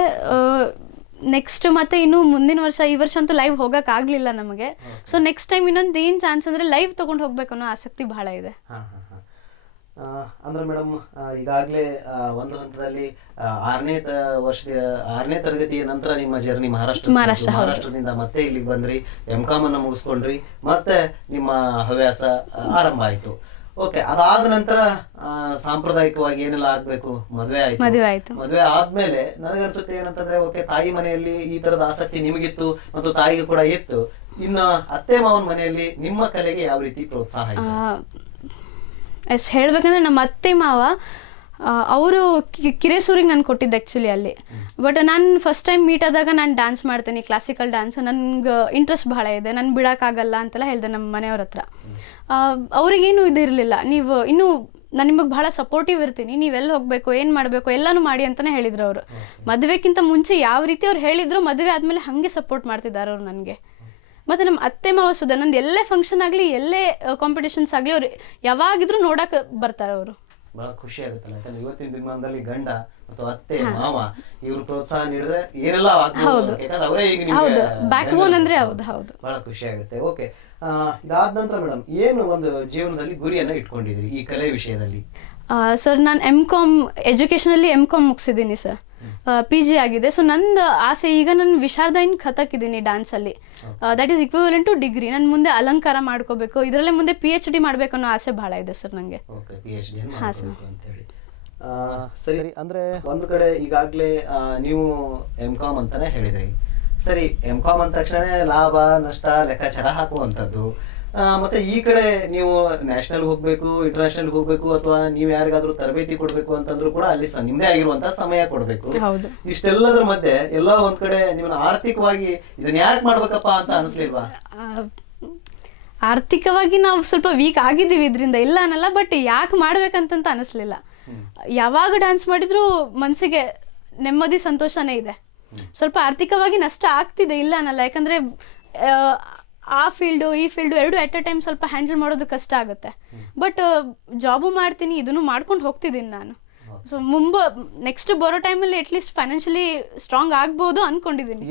ನೆಕ್ಸ್ಟ್ ಮತ್ತೆ ಇನ್ನು ಮುಂದಿನ ವರ್ಷ, ಈ ವರ್ಷ ಅಂತೂ ಲೈವ್ ಹೋಗಕ್ ಆಗ್ಲಿಲ್ಲ ನಮಗೆ. ಸೊ ನೆಕ್ಸ್ಟ್ ಟೈಮ್ ಇನ್ನೊಂದು ಏನ್ ಚಾನ್ಸ್ ಅಂದ್ರೆ ಲೈವ್ ತಗೊಂಡು ಹೋಗ್ಬೇಕು ಅನ್ನೋ ಆಸಕ್ತಿ ಬಹಳ ಇದೆ. ಅಂದ್ರೆ ಮೇಡಮ್ ಈಗಾಗಲೇ ಒಂದು ಹಂತದಲ್ಲಿ 6ನೇ ತರಗತಿಯ ನಂತರ ನಿಮ್ಮ ಜರ್ನಿ ಮಹಾರಾಷ್ಟ್ರದಿಂದ ಮತ್ತೆ ಇಲ್ಲಿಗೆ ಬಂದ್ರಿ, M.Com ಅನ್ನ ಮುಗಿಸ್ಕೊಂಡ್ರಿ, ಮತ್ತೆ ನಿಮ್ಮ ಹವ್ಯಾಸ ಆರಂಭ ಆಯ್ತು. ಓಕೆ, ಅದಾದ ನಂತರ ಸಾಂಪ್ರದಾಯಿಕವಾಗಿ ಏನೆಲ್ಲ ಆಗ್ಬೇಕು, ಮದುವೆ ಆಯ್ತು. ಮದುವೆ ಆದ್ಮೇಲೆ ನನಗನ್ಸುತ್ತೆ ಏನಂತಂದ್ರೆ, ಓಕೆ ತಾಯಿ ಮನೆಯಲ್ಲಿ ಈ ತರದ ಆಸಕ್ತಿ ನಿಮಗಿತ್ತು ಮತ್ತು ತಾಯಿಗೆ ಕೂಡ ಇತ್ತು. ಇನ್ನು ಅತ್ತೆ ಮಾವನ ಮನೆಯಲ್ಲಿ ನಿಮ್ಮ ಕಲೆಗೆ ಯಾವ ರೀತಿ ಪ್ರೋತ್ಸಾಹ ಇದೆ? ಹೇಳ್ಬೇಕಂದ್ರೆ ನಮ್ಮ ಅತ್ತೆ ಮಾವ ಅವರು ಕಿರೇಸೂರಿಗೆ ನಾನು ಕೊಟ್ಟಿದ್ದೆ ಆ್ಯಕ್ಚುಲಿ ಅಲ್ಲಿ. ಬಟ್ ನಾನು ಫಸ್ಟ್ ಟೈಮ್ ಮೀಟ್ ಆದಾಗ ನಾನು ಡ್ಯಾನ್ಸ್ ಮಾಡ್ತೀನಿ, ಕ್ಲಾಸಿಕಲ್ ಡ್ಯಾನ್ಸ್, ನನ್ಗೆ ಇಂಟ್ರೆಸ್ಟ್ ಭಾಳ ಇದೆ, ನಾನು ಬಿಡೋಕ್ಕಾಗಲ್ಲ ಅಂತೆಲ್ಲ ಹೇಳಿದೆ ನಮ್ಮ ಮನೆಯವ್ರ ಹತ್ರ. ಅವ್ರಿಗೇನು ಇದಿರಲಿಲ್ಲ, ನೀವು ಇನ್ನೂ ನಾನು ನಿಮಗೆ ಭಾಳ ಸಪೋರ್ಟಿವ್ ಇರ್ತೀನಿ, ನೀವೆಲ್ಲಿ ಹೋಗಬೇಕು ಏನು ಮಾಡಬೇಕು ಎಲ್ಲನೂ ಮಾಡಿ ಅಂತಲೇ ಹೇಳಿದ್ರು ಅವರು. ಮದುವೆಗಿಂತ ಮುಂಚೆ ಯಾವ ರೀತಿ ಅವ್ರು ಹೇಳಿದ್ರು, ಮದುವೆ ಆದಮೇಲೆ ಹಾಗೆ ಸಪೋರ್ಟ್ ಮಾಡ್ತಿದ್ದಾರೆ ಅವ್ರು ನನಗೆ. ಮತ್ತು ನಮ್ಮ ಅತ್ತೆ ಮಾವ ಸುದ ನಂದು ಎಲ್ಲೇ ಫಂಕ್ಷನ್ ಆಗಲಿ, ಎಲ್ಲೇ ಕಾಂಪಿಟೇಷನ್ಸ್ ಆಗಲಿ, ಅವ್ರು ಯಾವಾಗಿದ್ರೂ ನೋಡಕ್ಕೆ ಬರ್ತಾರೆ ಅವರು. ಬಹಳ ಖುಷಿ ಆಗುತ್ತಲ್ಲ, ಯಾಕಂದ್ರೆ ಇವತ್ತಿನ ದಿನಮಾನದಲ್ಲಿ ಗಂಡ ಮತ್ತು ಅತ್ತೆ ಮಾವ ಇವ್ರು ಪ್ರೋತ್ಸಾಹ ನೀಡಿದ್ರೆ ಏನೆಲ್ಲ ಆಗ್ಬೋದು, ಯಾಕಂದ್ರೆ ಅವರೇ ಈಗ ಹೌದು ಬ್ಯಾಕ್ ಬೋನ್ ಅಂದ್ರೆ. ಹೌದು ಹೌದು ಬಹಳ ಖುಷಿ ಆಗುತ್ತೆ. ಓಕೆ, ಇದಾದ ನಂತರ ಮೇಡಮ್ ಏನು ಒಂದು ಜೀವನದಲ್ಲಿ ಗುರಿಯನ್ನ ಇಟ್ಕೊಂಡಿದ್ರಿ ಈ ಕಲೆ ವಿಷಯದಲ್ಲಿ? ಸರ್ ನಾನು M.Com ಎಜುಕೇಷನಲ್ಲಿ M.Com ಮುಗಿಸಿದ್ದೀನಿ ಸರ್, PG ಆಗಿದೆ. ಸೊ ನಂದು ಆಸೆ ಈಗ ನಾನು ವಿಶಾರದ ಇನ್ ಕಥಕ್ಕಿದ್ದೀನಿ ಡ್ಯಾನ್ಸಲ್ಲಿ, that is equivalent to degree. ನಾನು ಮುಂದೆ ಅಲಂಕಾರ ಮಾಡ್ಕೋಬೇಕು, ಇದರಲ್ಲೇ ಮುಂದೆ PhD ಮಾಡಬೇಕು ಅನ್ನೋ ಆಸೆ ಭಾಳ ಇದೆ ಸರ್ ನನಗೆ. ಹಾಂ ಸರ್. ಸರಿ, ಅಂದ್ರೆ ಒಂದು ಕಡೆ ಈಗಾಗಲೇ ನೀವು M.Com ಅಂತಾನೆ ಹೇಳಿದ್ರಿ. ಸರಿ, M.Com ಅಂದ ತಕ್ಷಣ ಲಾಭ ನಷ್ಟ ಲೆಕ್ಕಾಚಾರ ಹಾಕುವಂಥದ್ದು, ಮತ್ತೆ ಈ ಕಡೆ ನೀವು ನ್ಯಾಷನಲ್ ಹೋಗ್ಬೇಕು, ಇಂಟರ್ನ್ಯಾಷನಲ್ ಹೋಗ್ಬೇಕು, ಅಥವಾ ನೀವು ಯಾರಿಗಾದ್ರೂ ತರಬೇತಿ ಕೊಡ್ಬೇಕು ಅಂತಂದ್ರೂ ಕೂಡ ಅಲ್ಲಿ ನಿಮ್ದೇ ಆಗಿರುವಂತಹ ಸಮಯ ಕೊಡ್ಬೇಕು. ಇಷ್ಟೆಲ್ಲದ್ರ ಮಧ್ಯೆ ಎಲ್ಲೋ ಒಂದ್ ಕಡೆ ನಿಮ್ಮನ್ನ ಆರ್ಥಿಕವಾಗಿ ಇದನ್ನ ಯಾಕೆ ಮಾಡ್ಬೇಕಪ್ಪ ಅಂತ ಅನ್ಸ್ಲಿಲ್ವಾ? ಆರ್ಥಿಕವಾಗಿ ನಾವು ಸ್ವಲ್ಪ ವೀಕ್ ಆಗಿದ್ದೀವಿ ಇದರಿಂದ, ಇಲ್ಲ ಅನ್ನಲ್ಲ, ಬಟ್ ಯಾಕೆ ಮಾಡ್ಬೇಕಂತ ಅನಿಸ್ಲಿಲ್ಲ. ಯಾವಾಗ ಡ್ಯಾನ್ಸ್ ಮಾಡಿದ್ರು ಮನಸ್ಸಿಗೆ ನೆಮ್ಮದಿ ಸಂತೋಷನೇ ಇದೆ. ಸ್ವಲ್ಪ ಆರ್ಥಿಕವಾಗಿ ನಷ್ಟ ಆಗ್ತಿದೆ, ಇಲ್ಲ ಅನ್ನಲ್ಲ, ಯಾಕಂದ್ರೆ ಆ ಫೀಲ್ಡು ಈ ಫೀಲ್ಡು ಎರಡು ಎಟ್ ಎ ಟೈಮ್ ಸ್ವಲ್ಪ ಹ್ಯಾಂಡಲ್ ಮಾಡೋದು ಕಷ್ಟ ಆಗುತ್ತೆ. ಬಟ್ ಜಾಬು ಮಾಡ್ತೀನಿ, ಇದನ್ನು ಮಾಡ್ಕೊಂಡು ಹೋಗ್ತಿದ್ದೀನಿ ನಾನು. ಸೊ ನೆಕ್ಸ್ಟ್ ಬರೋ ಟೈಮಲ್ಲಿ ಅಟ್ಲೀಸ್ಟ್ ಫೈನಾನ್ಷಿಯಲಿ ಸ್ಟ್ರಾಂಗ್ ಆಗ್ಬೋದು ಅನ್ಕೊಂಡಿದ್ದೀನಿ.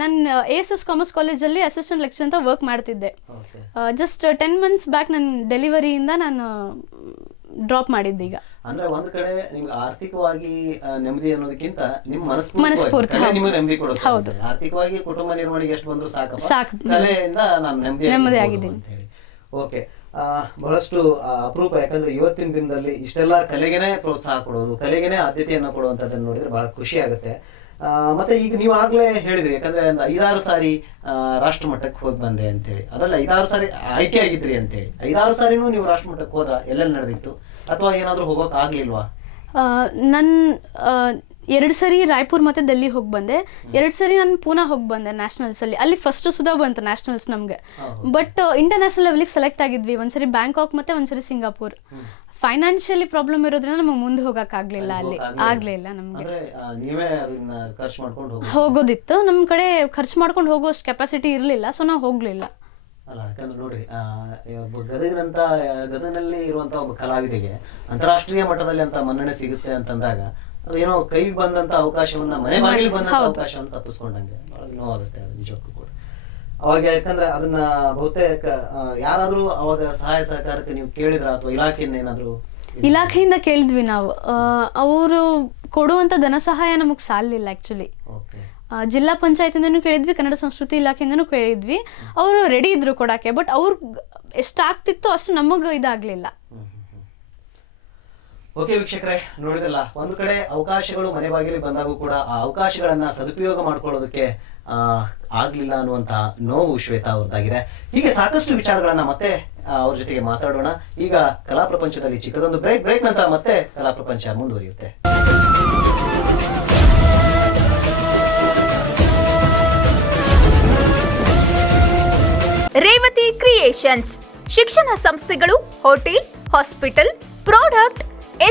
ನಾನು ASS ಕಾಮರ್ಸ್ ಕಾಲೇಜಲ್ಲಿ ಅಸಿಸ್ಟೆಂಟ್ ಲೆಕ್ಚರ್ ಅಂತ ವರ್ಕ್ ಮಾಡ್ತಿದ್ದೆ. ಜಸ್ಟ್ 10 months ಬ್ಯಾಕ್ ನನ್ನ ಡೆಲಿವರಿಯಿಂದ ನಾನು ಡ್ರಾಪ್ ಮಾಡಿದ್ದೆ. ಈಗ ಅಂದ್ರೆ ಒಂದ್ ಕಡೆ ನಿಮ್ಗೆ ಆರ್ಥಿಕವಾಗಿ ನೆಮ್ಮದಿ ಅನ್ನೋದಕ್ಕಿಂತ ನಿಮ್ಮ ಮನಸ್ಫೂರ್ತಿ ನಿಮ್ಗೆ ನೆಮ್ಮದಿ ಕೊಡುತ್ತೆ. ಹೌದು, ಆರ್ಥಿಕವಾಗಿ ಕುಟುಂಬ ನಿರ್ವಹಣೆಗೆ ಎಷ್ಟು ಬಂದ್ರು ಸಾಕು, ಕಲೆಯಿಂದ ನಾನು ನೆಮ್ಮದಿ ಆಗಿದ್ದೀನಿ. ಓಕೆ, ಬಹಳಷ್ಟು ಅಪರೂಪ, ಯಾಕಂದ್ರೆ ಇವತ್ತಿನ ದಿನದಲ್ಲಿ ಇಷ್ಟೆಲ್ಲ ಕಲೆಗೆನೆ ಪ್ರೋತ್ಸಾಹ ಕೊಡೋದು, ಕಲೆಗೆನೆ ಆದ್ಯತೆಯನ್ನು ಕೊಡುವಂತದನ್ನ ನೋಡಿದ್ರೆ ಬಹಳ ಖುಷಿ ಆಗುತ್ತೆ. ಮತ್ತೆ ಈಗ ನೀವು ಆಗ್ಲೇ ಹೇಳಿದ್ರಿ, ಯಾಕಂದ್ರೆ ಒಂದು 5-6 ಸಾರಿ ರಾಷ್ಟ್ರ ಮಟ್ಟಕ್ಕೆ ಹೋಗಿ ಬಂದೆ ಅಂತೇಳಿ. ಅದಲ್ಲ 5-6 ಸಾರಿ ಆಯ್ಕೆ ಆಗಿದ್ರಿ ಅಂತೇಳಿ, 5-6 ಸಾರಿನೂ ನೀವು ರಾಷ್ಟ್ರ ಮಟ್ಟಕ್ಕೆ ಹೋದ್ರ ಎಲ್ಲೆಲ್ಲಿ ನಡೆದಿತ್ತು, ಅಥವಾ ಏನಾದ್ರೂ ಹೋಗೋಕ್ ಆಗ್ಲಿಲ್ವಾ? ನನ್ನ 2 ಸರಿ ರಾಯ್ಪುರ್ ಮತ್ತೆ ಡೆಲ್ಲಿ ಹೋಗಿ ಬಂದೆ, 2 ಸರಿ ನಾನು ಪೂನಾ ಹೋಗಿ ಬಂದೆ ನ್ಯಾಷನಲ್ಸ್ ಅಲ್ಲಿ. ಅಲ್ಲಿ ಫಸ್ಟ್ ಸುಧಾ ಬಂತು ನ್ಯಾಷನಲ್ಸ್ ನಮ್ಗೆ. ಬಟ್ ಇಂಟರ್ನ್ಯಾಷನಲ್ ಲೆವೆಲ್ಗೆ ಸೆಲೆಕ್ಟ್ ಆಗಿದ್ವಿ, ಒಂದ್ಸರಿ ಬ್ಯಾಂಕಾಕ್ ಮತ್ತೆ ಒಂದ್ಸರಿ ಸಿಂಗಾಪುರ್. ಫೈನಾನ್ಷಿಯಲಿ ಪ್ರಾಬ್ಲಮ್ ಇರೋದ್ರಿಂದ ನಮಗೆ ಮುಂದೆ ಹೋಗಕ್ ಆಗ್ಲಿಲ್ಲ, ಅಲ್ಲಿ ಆಗ್ಲಿಲ್ಲ ನಮ್ಗೆ. ಹೋಗೋದಿತ್ತು, ನಮ್ ಕಡೆ ಖರ್ಚು ಮಾಡ್ಕೊಂಡು ಹೋಗೋಷ್ಟು ಕೆಪಾಸಿಟಿ ಇರ್ಲಿಲ್ಲ, ಸೊ ನಾವು ಹೋಗ್ಲಿಲ್ಲ. ಅಲ್ಲ, ಯಾಕಂದ್ರೆ ನೋಡ್ರಿ, ಗದಗನಲ್ಲಿ ಇರುವಂತ ಒಬ್ಬ ಕಲಾವಿದೆಗೆ ಅಂತಾರಾಷ್ಟ್ರೀಯ ಮಟ್ಟದಲ್ಲಿ ಅಂತ ಮನ್ನಣೆ ಸಿಗುತ್ತೆ ಅಂತಂದಾಗ ಅದು ಏನೋ ಕೈಗೆ ಬಂದಂತ ಅವಕಾಶವನ್ನ, ಮನೆ ಬಾಗಿಲಿಗೆ ಬಂದಂತ ಅವಕಾಶವನ್ನ ತಪ್ಪಿಸ್ಕೊಂಡಂಗೆ ಬಹಳ ನೋವಾಗುತ್ತೆ ಅದು ನಿಜಕ್ಕೂ ಕೂಡ. ಅವಾಗ ಯಾಕಂದ್ರೆ ಅದನ್ನ ಬಹುತೇಕ ಯಾರಾದ್ರೂ ಅವಾಗ ಸಹಾಯ ಸಹಕಾರಕ್ಕೆ ನೀವು ಕೇಳಿದ್ರ, ಅಥವಾ ಇಲಾಖೆಯಿಂದ ಏನಾದ್ರು? ಇಲಾಖೆಯಿಂದ ಕೇಳಿದ್ವಿ ನಾವು, ಅವರು ಕೊಡುವಂತ ಧನ ಸಹಾಯ ನಮಗ್ ಸಾಲಿಲ್ಲ ಆಕ್ಚುಲಿ. ಜಿಲ್ಲಾ ಪಂಚಾಯತಿಂದನೂ ಕೇಳಿದ್ವಿ, ಕನ್ನಡ ಸಂಸ್ಕೃತಿ ಇಲಾಖೆಯಿಂದನೂ ಕೇಳಿದ್ವಿ, ಅವರು ರೆಡಿ ಇದ್ರು ಕೊಡಕ್ಕೆ. ಬಟ್ ಅವ್ರು ಎಷ್ಟಾಗ್ತಿತ್ತು ಅಷ್ಟು ನಮಗ ಇದಾಗ್ಲಿಲ್ಲ. ಓಕೆ ವೀಕ್ಷಕರೇ, ನೋಡಿದಲ್ಲ, ಒಂದು ಕಡೆ ಅವಕಾಶಗಳು ಮನೆ ಬಾಗಿಲಿಗೆ ಬಂದಾಗೂ ಕೂಡ ಆ ಅವಕಾಶಗಳನ್ನ ಸದುಪಯೋಗ ಮಾಡ್ಕೊಳ್ಳೋದಕ್ಕೆ ಆಗ್ಲಿಲ್ಲ ಅನ್ನುವಂತಹ ನೋವು ಶ್ವೇತಾ ಅವ್ರದ್ದಾಗಿದೆ. ಹೀಗೆ ಸಾಕಷ್ಟು ವಿಚಾರಗಳನ್ನ ಮತ್ತೆ ಅವ್ರ ಜೊತೆಗೆ ಮಾತಾಡೋಣ. ಈಗ ಕಲಾ ಪ್ರಪಂಚದಲ್ಲಿ ಚಿಕ್ಕದೊಂದು ಬ್ರೇಕ್ ನಂತರ ಮತ್ತೆ ಕಲಾ ಪ್ರಪಂಚ ಮುಂದುವರಿಯುತ್ತೆ. ರೇವತಿ ಕ್ರಿಯೇಷನ್ಸ್ ಶಿಕ್ಷಣ ಸಂಸ್ಥೆಗಳು, ಹೋಟೆಲ್, ಹಾಸ್ಪಿಟಲ್, ಪ್ರಾಡಕ್ಟ್,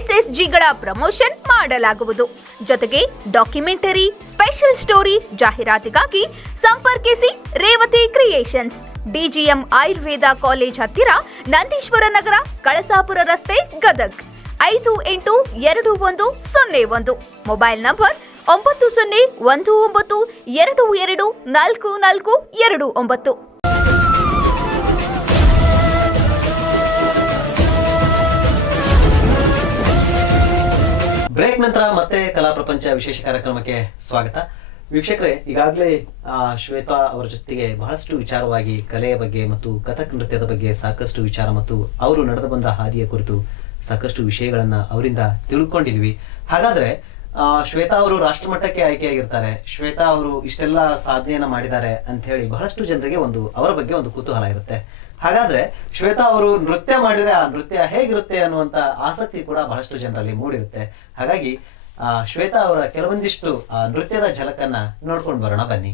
SSGಗಳ ಪ್ರಮೋಷನ್ ಮಾಡಲಾಗುವುದು. ಜೊತೆಗೆ ಡಾಕ್ಯುಮೆಂಟರಿ, ಸ್ಪೆಷಲ್ ಸ್ಟೋರಿ ಜಾಹೀರಾತಿಗಾಗಿ ಸಂಪರ್ಕಿಸಿ Revathi creations, DGM Ayurveda college ಹತ್ತಿರ, ನಂದೀಶ್ವರ ನಗರ, ಕಳಸಾಪುರ ರಸ್ತೆ, ಗದಗ್. 582101. Mobile number 9019224429. ಬ್ರೇಕ್ ನಂತರ ಮತ್ತೆ ಕಲಾ ಪ್ರಪಂಚ ವಿಶೇಷ ಕಾರ್ಯಕ್ರಮಕ್ಕೆ ಸ್ವಾಗತ. ವೀಕ್ಷಕರೇ, ಈಗಾಗಲೇ ಶ್ವೇತಾ ಅವರ ಜೊತೆಗೆ ಬಹಳಷ್ಟು ವಿಚಾರವಾಗಿ ಕಲೆಯ ಬಗ್ಗೆ ಮತ್ತು ಕಥಕ್ ನೃತ್ಯದ ಬಗ್ಗೆ ಸಾಕಷ್ಟು ವಿಚಾರ ಮತ್ತು ಅವರು ನಡೆದು ಬಂದ ಹಾದಿಯ ಕುರಿತು ಸಾಕಷ್ಟು ವಿಷಯಗಳನ್ನ ಅವರಿಂದ ತಿಳ್ಕೊಂಡಿದ್ವಿ. ಹಾಗಾದ್ರೆ ಶ್ವೇತಾ ಅವರು ರಾಷ್ಟ್ರಮಟ್ಟಕ್ಕೆ ಆಯ್ಕೆಯಾಗಿರ್ತಾರೆ, ಶ್ವೇತಾ ಅವರು ಇಷ್ಟೆಲ್ಲ ಸಾಧನೆಯನ್ನ ಮಾಡಿದ್ದಾರೆ ಅಂತ ಹೇಳಿ ಬಹಳಷ್ಟು ಜನರಿಗೆ ಅವರ ಬಗ್ಗೆ ಒಂದು ಕುತೂಹಲ ಇರುತ್ತೆ. ಹಾಗಾದ್ರೆ ಶ್ವೇತಾ ಅವರು ನೃತ್ಯ ಮಾಡಿದ್ರೆ ಆ ನೃತ್ಯ ಹೇಗಿರುತ್ತೆ ಅನ್ನುವಂತ ಆಸಕ್ತಿ ಕೂಡ ಬಹಳಷ್ಟು ಜನರಲ್ಲಿ ಮೂಡಿರುತ್ತೆ. ಹಾಗಾಗಿ ಶ್ವೇತಾ ಅವರ ಕೆಲವೊಂದಿಷ್ಟು ನೃತ್ಯದ ಝಲಕನ್ನ ನೋಡ್ಕೊಂಡು ಬರೋಣ ಬನ್ನಿ.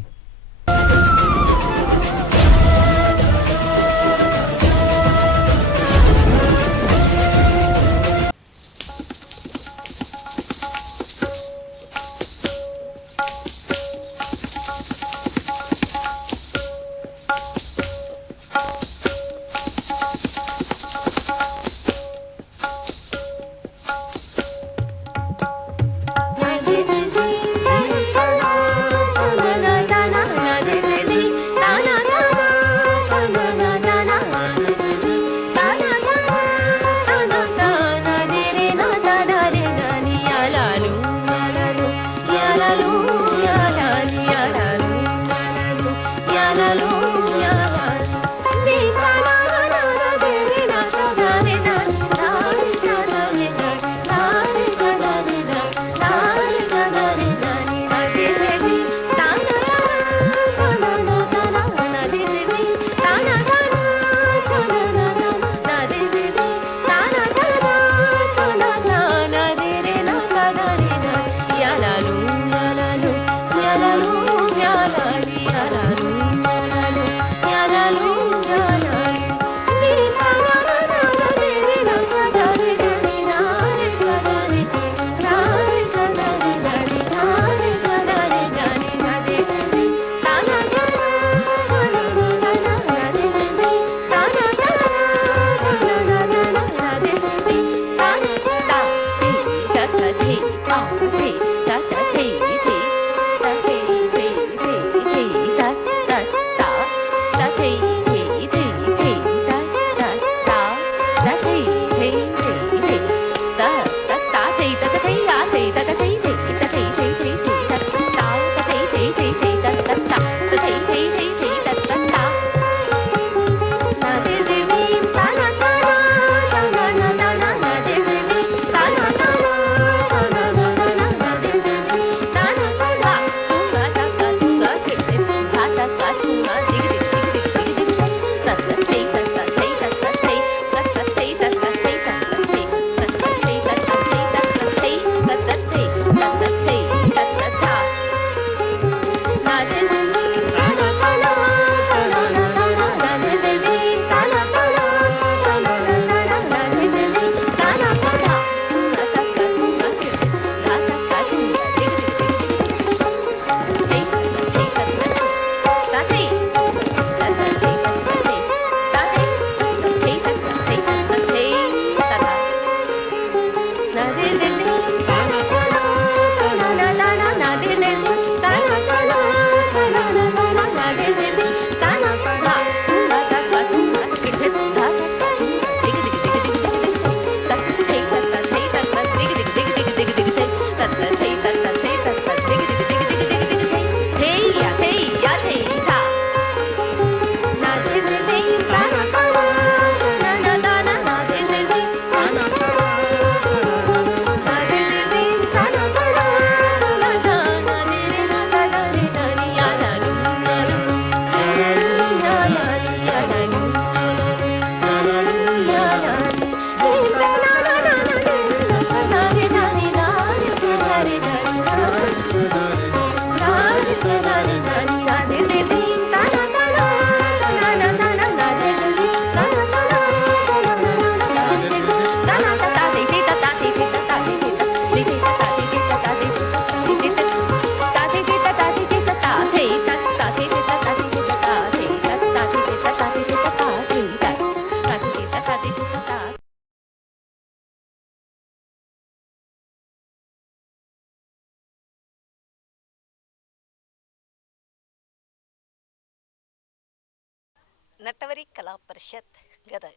ನಟವರಿ ಕಲಾ ಪರಿಷತ್ ಗದಗ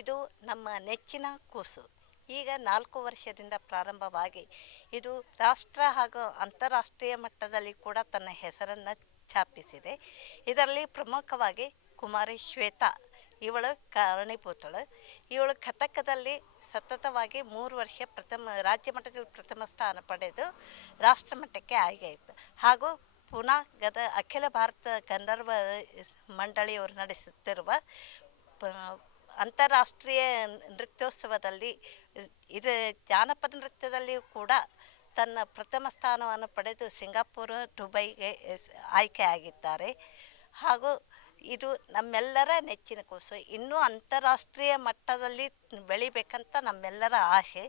ಇದು ನಮ್ಮ ನೆಚ್ಚಿನ ಕೂಸು. ಈಗ 4 ವರ್ಷದಿಂದ ಪ್ರಾರಂಭವಾಗಿ ಇದು ರಾಷ್ಟ್ರ ಹಾಗೂ ಅಂತಾರಾಷ್ಟ್ರೀಯ ಮಟ್ಟದಲ್ಲಿ ಕೂಡ ತನ್ನ ಹೆಸರನ್ನು ಛಾಪಿಸಿದೆ. ಇದರಲ್ಲಿ ಪ್ರಮುಖವಾಗಿ ಕುಮಾರಿ ಶ್ವೇತಾ ಇವಳು ಕಾರಣೀಭೂತಳು. ಇವಳು ಕಥಕದಲ್ಲಿ ಸತತವಾಗಿ 3 ವರ್ಷ ರಾಜ್ಯ ಮಟ್ಟದಲ್ಲಿ ಪ್ರಥಮ ಸ್ಥಾನ ಪಡೆದು ರಾಷ್ಟ್ರ ಮಟ್ಟಕ್ಕೆ ಆಯ್ಕೆಯಾಯಿತು. ಹಾಗೂ ಪುನಃ ಅಖಿಲ ಭಾರತ ಗಂಧರ್ವ ಮಂಡಳಿಯವರು ನಡೆಸುತ್ತಿರುವ ಅಂತಾರಾಷ್ಟ್ರೀಯ ನೃತ್ಯೋತ್ಸವದಲ್ಲಿ ಇದು ಜಾನಪದ ನೃತ್ಯದಲ್ಲಿಯೂ ಕೂಡ ತನ್ನ ಪ್ರಥಮ ಸ್ಥಾನವನ್ನು ಪಡೆದು ಸಿಂಗಾಪುರ ದುಬೈಗೆ ಆಯ್ಕೆಯಾಗಿದ್ದಾರೆ. ಹಾಗೂ ಇದು ನಮ್ಮೆಲ್ಲರ ನೆಚ್ಚಿನ ಕೂಸು. ಇನ್ನೂ ಅಂತಾರಾಷ್ಟ್ರೀಯ ಮಟ್ಟದಲ್ಲಿ ಬೆಳಿಬೇಕಂತ ನಮ್ಮೆಲ್ಲರ ಆಸೆ.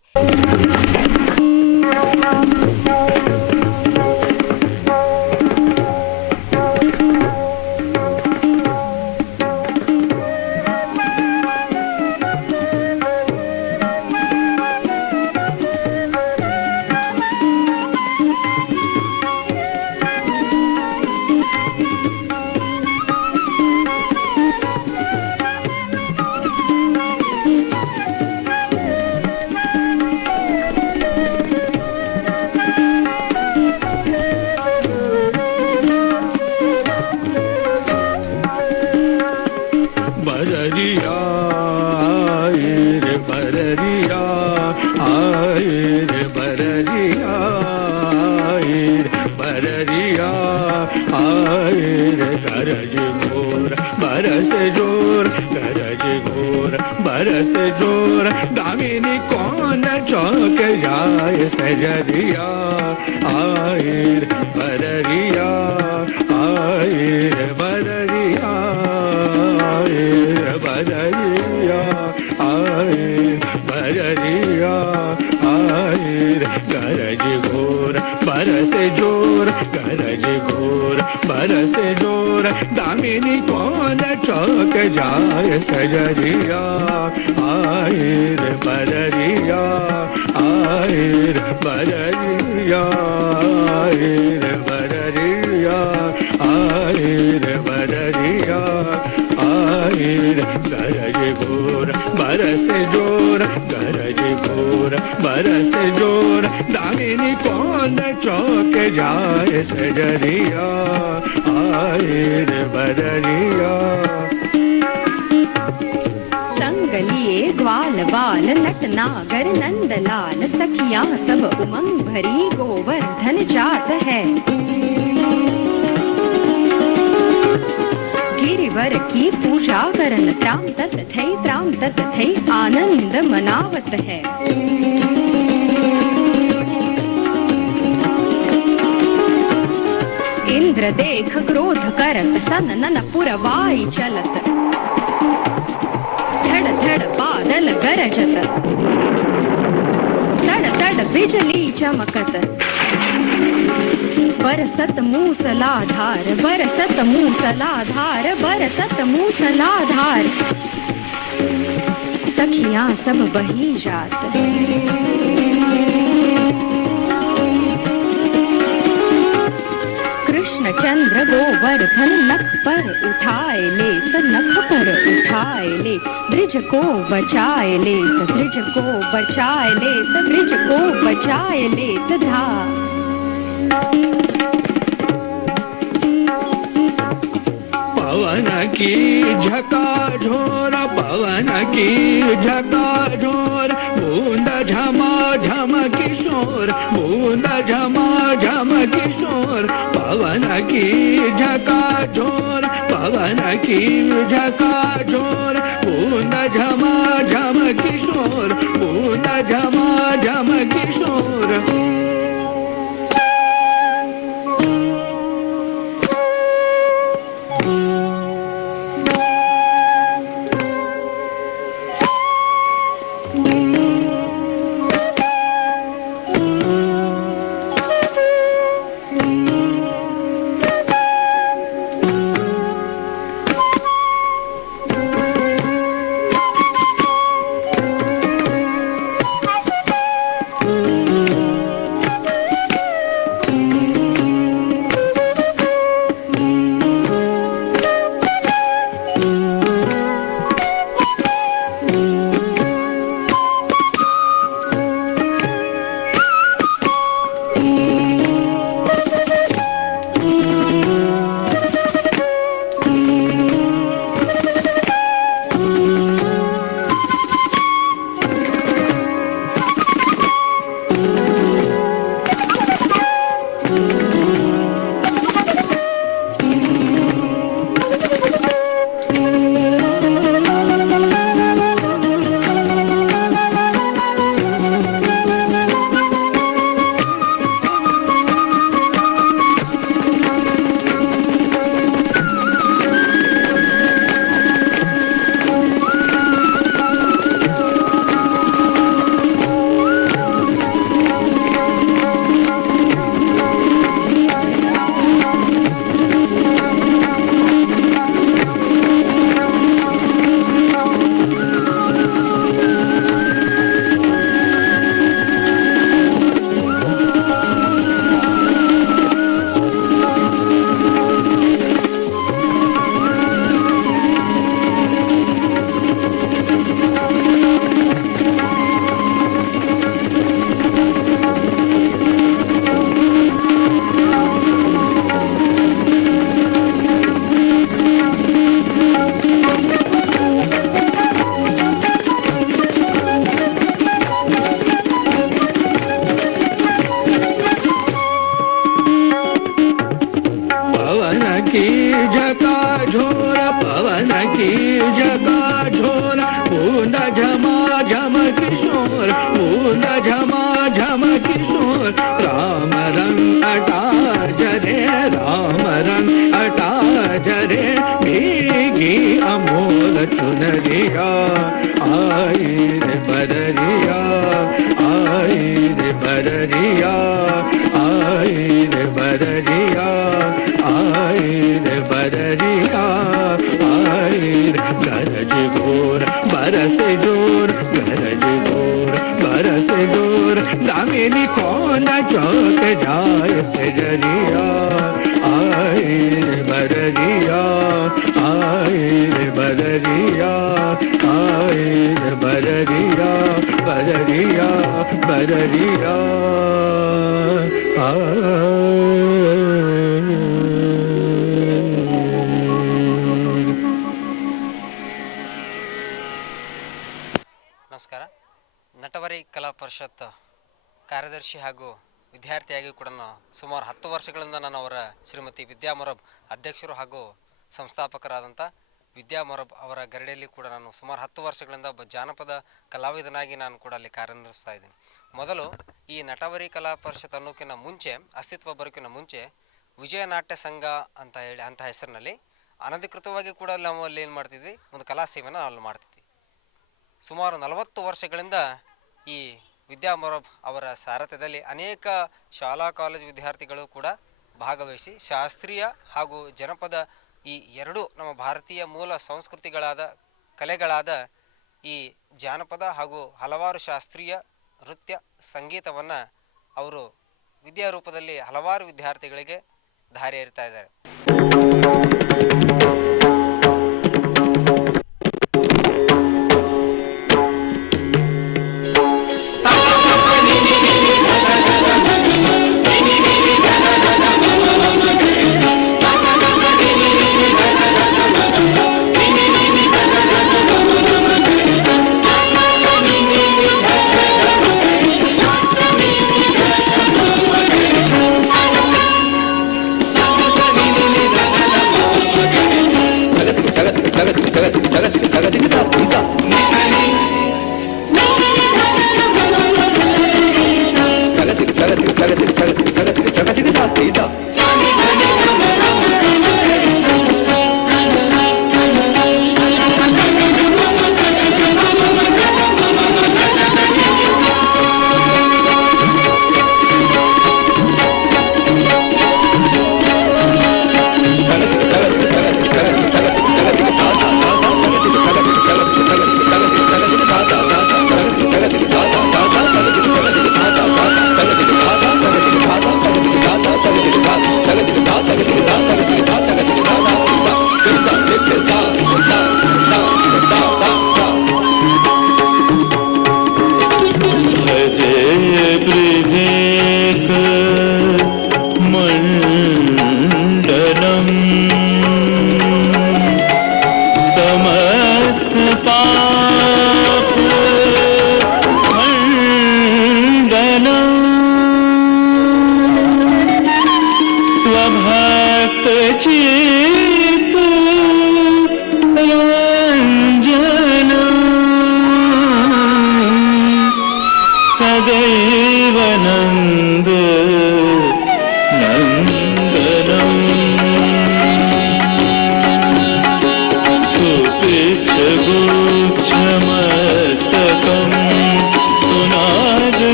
बरस जोर दामिनी कौन चौक जाए सजरिया आयर बररिया आयर बररिया आयर बररिया आयर बररिया आयर गरज घोर बरस जोर गरज घोर बरस जोर दामिनी कौन चौक जाए सजरिया आयर बररिया आयर बररिया आयर बररिया आयर बररिया आयर गरज घोर बरस जोर गरज घोर बरस जोर दामिनी कौन चौक जाए सजरिया आयर बररिया। संगलिए ग्वाल बाल नट नागर नंदलाल सखियां सब उमंग भरी गोवर्धन जात है। गिरिवर की पूजा करन त्राम तत थई आनंद मनावत है। इंद्र देख क्रोध करत सनन पुरवाई चलत धड़ धड़ बादल गरजत तड़ तड़ बिजली चमकत बरसत मूसलाधार बरसत मूसलाधार बरसत मूसलाधार सखियां सब बही जात। कृष्ण चंद्र गोवर्धन नख पर उठाए लेत नख पर उठाए ले ब्रिज को बचाए लेत ब्रिज को बचाए लेत ब्रिज को बचाए लेत धा। पवन की झका झोर पवन की झका झोर बूंद झमा झम किशोर बूंद झमा झम किशोर पवन की झका झोर पवन की झका झोर बूंद झमा झम किशोर बूंद झमा झम किशोर। लौट जाए सजरिया, आए बदरिया, आए बदरिया, आए बदरिया, बदरिया बदरिया ನಮಸ್ಕಾರ. ನಟವರಿ ಕಲಾ ಪರಿಷತ್ ಕಾರ್ಯದರ್ಶಿ ಹಾಗೂ ವಿದ್ಯಾರ್ಥಿಯಾಗಿ ಕೂಡ ಸುಮಾರು 10 ವರ್ಷಗಳಿಂದ ನಾನು ಅವರ ಶ್ರೀಮತಿ ವಿದ್ಯಾ ಮೊರಬ್ ಅಧ್ಯಕ್ಷರು ಹಾಗೂ ಸಂಸ್ಥಾಪಕರಾದಂಥ ವಿದ್ಯಾ ಮೊರಬ್ ಅವರ ಗರಡಿಯಲ್ಲಿ ಕೂಡ ನಾನು ಸುಮಾರು 10 ವರ್ಷಗಳಿಂದ ಒಬ್ಬ ಜಾನಪದ ಕಲಾವಿದನಾಗಿ ನಾನು ಕೂಡ ಅಲ್ಲಿ ಕಾರ್ಯನಿರ್ವಹಿಸ್ತಾ ಇದ್ದೀನಿ. ಮೊದಲು ಈ ನಟವರಿ ಕಲಾ ಪರಿಷತ್ ಅನ್ನೋಕ್ಕಿಂತ ಮುಂಚೆ, ಅಸ್ತಿತ್ವ ಬರೋಕ್ಕಿಂತ ಮುಂಚೆ ವಿಜಯ ನಾಟ್ಯ ಸಂಘ ಅಂತ ಹೇಳಿ ಅಂಥ ಹೆಸರಿನಲ್ಲಿ ಅನಧಿಕೃತವಾಗಿ ಕೂಡ ನಾವು ಅಲ್ಲಿ ಏನು ಮಾಡ್ತಿದ್ವಿ, ಒಂದು ಕಲಾ ಸೇವೆನ ಅಲ್ಲಿ ಮಾಡ್ತಿದ್ವಿ. ಸುಮಾರು 40 ವರ್ಷಗಳಿಂದ ಈ ವಿದ್ಯಾ ಮೊರಬ್ ಅವರ ಸಾರಥ್ಯದಲ್ಲಿ ಅನೇಕ ಶಾಲಾ ಕಾಲೇಜು ವಿದ್ಯಾರ್ಥಿಗಳು ಕೂಡ ಭಾಗವಹಿಸಿ ಶಾಸ್ತ್ರೀಯ ಹಾಗೂ ಜನಪದ ಈ ಎರಡೂ ನಮ್ಮ ಭಾರತೀಯ ಮೂಲ ಸಂಸ್ಕೃತಿಗಳಾದ ಕಲೆಗಳಾದ ಈ ಜಾನಪದ ಹಾಗೂ ಹಲವಾರು ಶಾಸ್ತ್ರೀಯ ನೃತ್ಯ ಸಂಗೀತವನ್ನು ಅವರು ವಿದ್ಯಾರೂಪದಲ್ಲಿ ಹಲವಾರು ವಿದ್ಯಾರ್ಥಿಗಳಿಗೆ ದಾರಿ ಎರಿತಾ ಇದ್ದಾರೆ.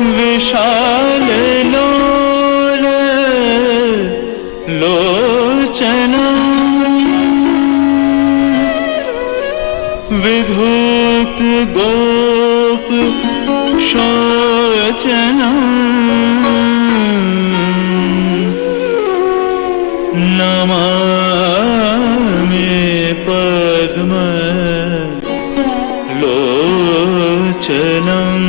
विशाल लोल लोचना विधूत गोप शोचना नमामि पद्म लोचनम्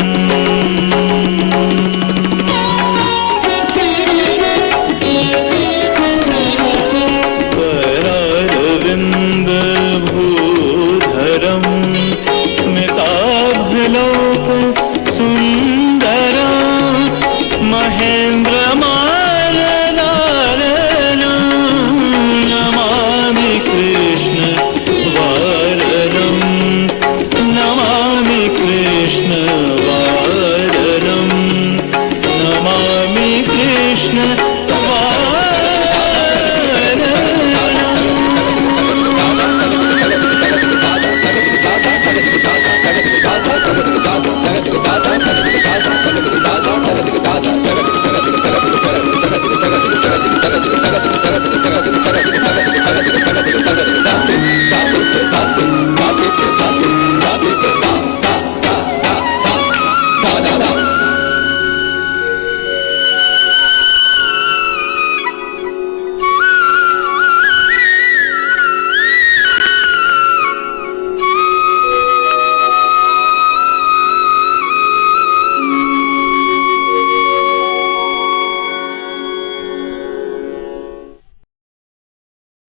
करारविन्द भूधरं स्मिताभलोक सुन्दरं महेन्द्र नमामि कृष्ण वारणं नमामि कृष्ण वारणं नमामि कृष्ण